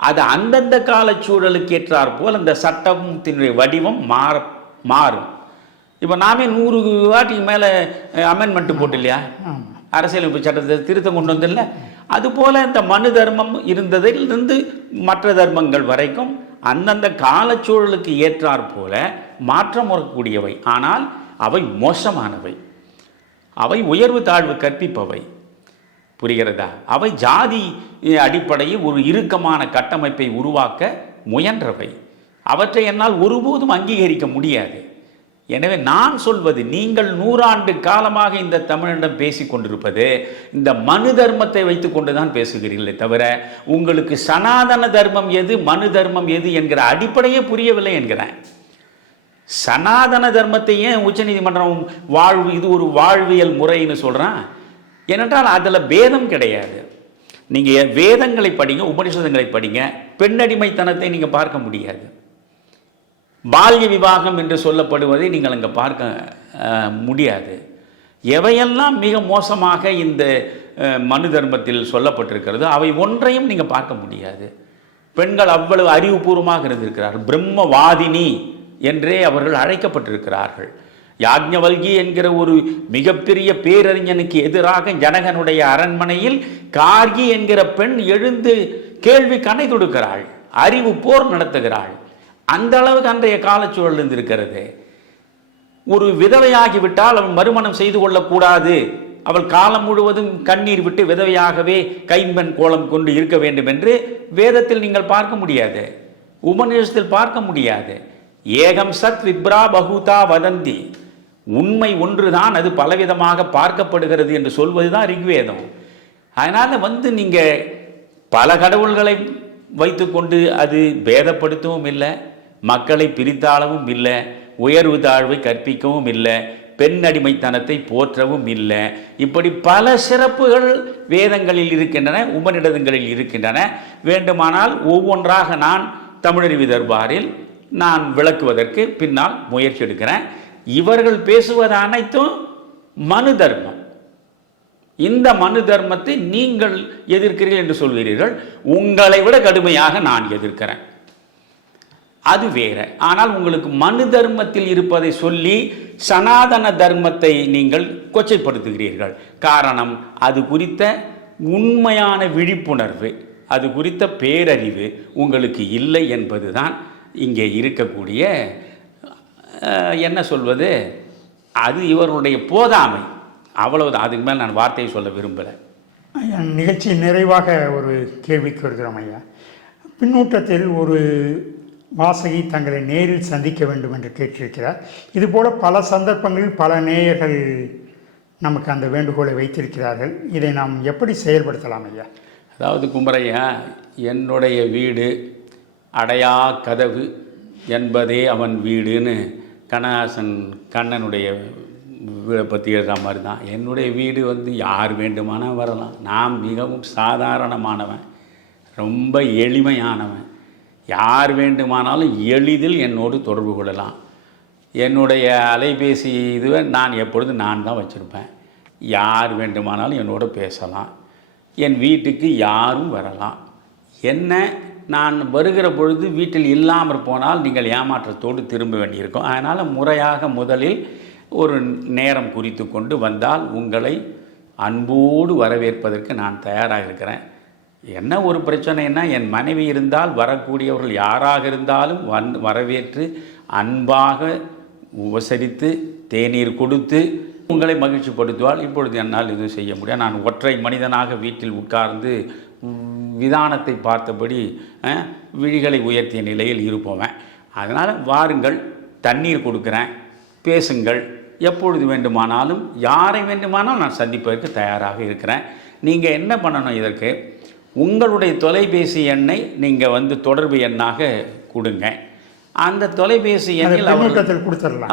அது அந்தந்த கால சூழலுக்கு ஏற்றார் போல் அந்த சட்டத்தினுடைய வடிவம் மாறும். இப்போ நாமே 100 வாட்டிக்கு மேலே அமெண்ட்மெண்ட் போட்டு இல்லையா, அரசியலமைப்பு சட்டத்தை திருத்தம் கொண்டு வந்தில்ல, அதுபோல் இந்த மனு தர்மம் இருந்ததிலிருந்து மற்ற தர்மங்கள் வரைக்கும் அந்தந்த காலச்சூழலுக்கு ஏற்றார் போல மாற்றம் வரக்கூடியவை. ஆனால் அவை மோசமானவை, அவை உயர்வு தாழ்வு கற்பிப்பவை, புரிகிறதா? அவை ஜாதி அடிப்படையில் ஒரு இறுக்கமான கட்டமைப்பை உருவாக்க முயன்றவை. அவற்றை என்னால் ஒருபோதும் அங்கீகரிக்க முடியாது. எனவே நான் சொல்வது, நீங்கள் 100 ஆண்டு காலமாக இந்த தமிழிடம் பேசி கொண்டிருப்பது இந்த மனு தர்மத்தை வைத்து கொண்டு தான் பேசுகிறீர்களே தவிர உங்களுக்கு சனாதன தர்மம் எது, மனு தர்மம் எது என்கிற அடிப்படையே புரியவில்லை என்கிறேன். சனாதன தர்மத்தை ஏன் உச்சநீதிமன்றம் இது ஒரு வாழ்வியல் முறைன்னு சொல்கிறான்? ஏனென்றால் அதில் பேதம் கிடையாது. நீங்கள் வேதங்களை படிங்க, உபனிஷதங்களை படிங்க, பெண்ணடிமைத்தனத்தை நீங்கள் பார்க்க முடியாது. பால்ய விவாகம் என்று சொல்லப்படுவதை நீங்கள் அங்கே பார்க்க முடியாது. எவையெல்லாம் மிக மோசமாக இந்த மனு தர்மத்தில் சொல்லப்பட்டிருக்கிறது அவை ஒன்றையும் நீங்கள் பார்க்க முடியாது. பெண்கள் அவ்வளவு அறிவுபூர்வமாக இருந்திருக்கிறார்கள். பிரம்மவாதினி என்றே அவர்கள் அழைக்கப்பட்டிருக்கிறார்கள். யாக்ஞவல்கி என்கிற ஒரு மிகப்பெரிய பேரறிஞனுக்கு எதிராக ஜனகனுடைய அரண்மனையில் கார்கி என்கிற பெண் எழுந்து கேள்வி கணை தொடுக்கிறாள், அறிவு போர் நடத்துகிறாள். அந்த அளவுக்கு அன்றைய காலச்சூழல் இருந்திருக்கிறது. ஒரு விதவையாகிவிட்டால் அவள் மறுமணம் செய்து கொள்ளக்கூடாது, அவள் காலம் முழுவதும் கண்ணீர் விட்டு விதவையாகவே கைம்பெண் கோலம் கொண்டு இருக்க வேண்டும் என்று வேதத்தில் நீங்கள் பார்க்க முடியாது, உபநிஷத்தில் பார்க்க முடியாது. ஏகம் சத் விப்ரா பகுதா வதந்தி, உண்மை ஒன்றுதான், அது பலவிதமாக பார்க்கப்படுகிறது என்று சொல்வதுதான் ரிக்வேதம். அதனால் நீங்கள் பல கடவுள்களை வைத்துக்கொண்டு அது பேதப்படுத்தவும் இல்லை, மக்களை பிரித்தாளவும் இல்லை, உயர்வு தாழ்வை கற்பிக்கவும் இல்லை, பெண் அடிமைத்தனத்தை போற்றவும் இல்லை. இப்படி பல சிறப்புகள் வேதங்களில் இருக்கின்றன, உபநிடதங்களில் இருக்கின்றன. வேண்டுமானால் ஒவ்வொன்றாக நான் தமிழறிவி தர்பாரில் நான் விளக்குவதற்கு பின்னால் முயற்சி எடுக்கிறேன். இவர்கள் பேசுவது அனைத்தும் மனு தர்மம். இந்த மனு தர்மத்தை நீங்கள் எதிர்க்கிறீர்கள் என்று சொல்கிறீர்கள், உங்களை விட கடுமையாக நான் எதிர்க்கிறேன், அது வேற. ஆனால் உங்களுக்கு மனு தர்மத்தில் இருப்பதை சொல்லி சனாதன தர்மத்தை நீங்கள் கொச்சைப்படுத்துகிறீர்கள். காரணம், அது குறித்த உண்மையான விழிப்புணர்வு, அது குறித்த பேரறிவு உங்களுக்கு இல்லை என்பதுதான் இங்கே இருக்கக்கூடிய என்ன சொல்வது, அது இவருடைய போதாமை, அவ்வளவுதான். அதுக்கு மேல் நான் வார்த்தையை சொல்ல விரும்பலை. நிகழ்ச்சி நிறைவாக ஒரு கேள்விக்கு வருகிறோம் ஐயா. பின்னூட்டத்தில் ஒரு வாசகி தங்களை நேரில் சந்திக்க வேண்டும் என்று கேட்டிருக்கிறார். இதுபோல பல சந்தர்ப்பங்களில் பல நேயர்கள் நமக்கு அந்த வேண்டுகோளை வைத்திருக்கிறார்கள். இதை நாம் எப்படி செயல்படுத்தலாம் ஐயா? அதாவது குமரையா, என்னுடைய வீடு அடையா கதவு என்பதே அவன் வீடுன்னு கண்ணதாசன் கண்ணனுடைய வீடை பற்றி எழுதுகிற மாதிரி தான். என்னுடைய வீடு யார் வேண்டுமானால் வரலாம். நான் மிகவும் சாதாரணமானவன், ரொம்ப எளிமையானவன். யார் வேண்டுமானாலும் எளிதில் என்னோடு தொடர்பு கொள்ளலாம். என்னுடைய அலைபேசி இதுவை நான் எப்பொழுதும் நான் தான் வச்சுருப்பேன். யார் வேண்டுமானாலும் என்னோட பேசலாம். என் வீட்டுக்கு யாரும் வரலாம். என்ன, நான் வருகிற பொழுது வீட்டில் இல்லாமல் போனால் நீங்கள் ஏமாற்றத்தோடு திரும்ப வேண்டியிருக்கும். அதனால் முறையாக முதலில் ஒரு நேரம் குறித்து கொண்டு வந்தால் உங்களை அன்போடு வரவேற்பதற்கு நான் தயாராக இருக்கிறேன். என்ன ஒரு பிரச்சனைன்னா, என் மனைவி இருந்தால் வரக்கூடியவர்கள் யாராக இருந்தாலும் வரவேற்று அன்பாக உபசரித்து தேநீர் கொடுத்து உங்களை மகிழ்ச்சிப்படுத்துவாள். இப்பொழுது என்னால் இது செய்ய முடியாது. நான் ஒற்றை மனிதனாக வீட்டில் உட்கார்ந்து விதானத்தை பார்த்தபடி விழிகளை உயர்த்திய நிலையில் இருப்போவேன். அதனால் வாருங்கள், தண்ணீர் கொடுக்குறேன், பேசுங்கள். எப்பொழுது வேண்டுமானாலும் யாரை வேண்டுமானாலும் நான் சந்திப்பதற்கு தயாராக இருக்கிறேன். நீங்கள் என்ன பண்ணணும், இதற்கு உங்களுடைய தொலைபேசி எண்ணை நீங்கள் தொடர்பு எண்ணாக கொடுங்க. அந்த தொலைபேசி எண்ணில்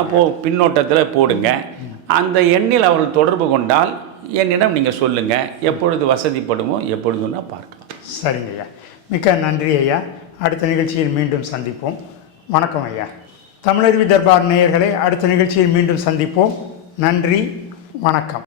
அப்போது பின்னோட்டத்தில் போடுங்க. அந்த எண்ணில் அவர்கள் தொடர்பு கொண்டால் என்னிடம் நீங்கள் சொல்லுங்கள். எப்பொழுது வசதிப்படுமோ எப்பொழுதுன்னா பார்க்கலாம். சரிங்க ஐயா, மிக்க நன்றி ஐயா. அடுத்த நிகழ்ச்சியில் மீண்டும் சந்திப்போம். வணக்கம் ஐயா. தமிழருவி தர்பார் நேயர்களை அடுத்த நிகழ்ச்சியில் மீண்டும் சந்திப்போம். நன்றி, வணக்கம்.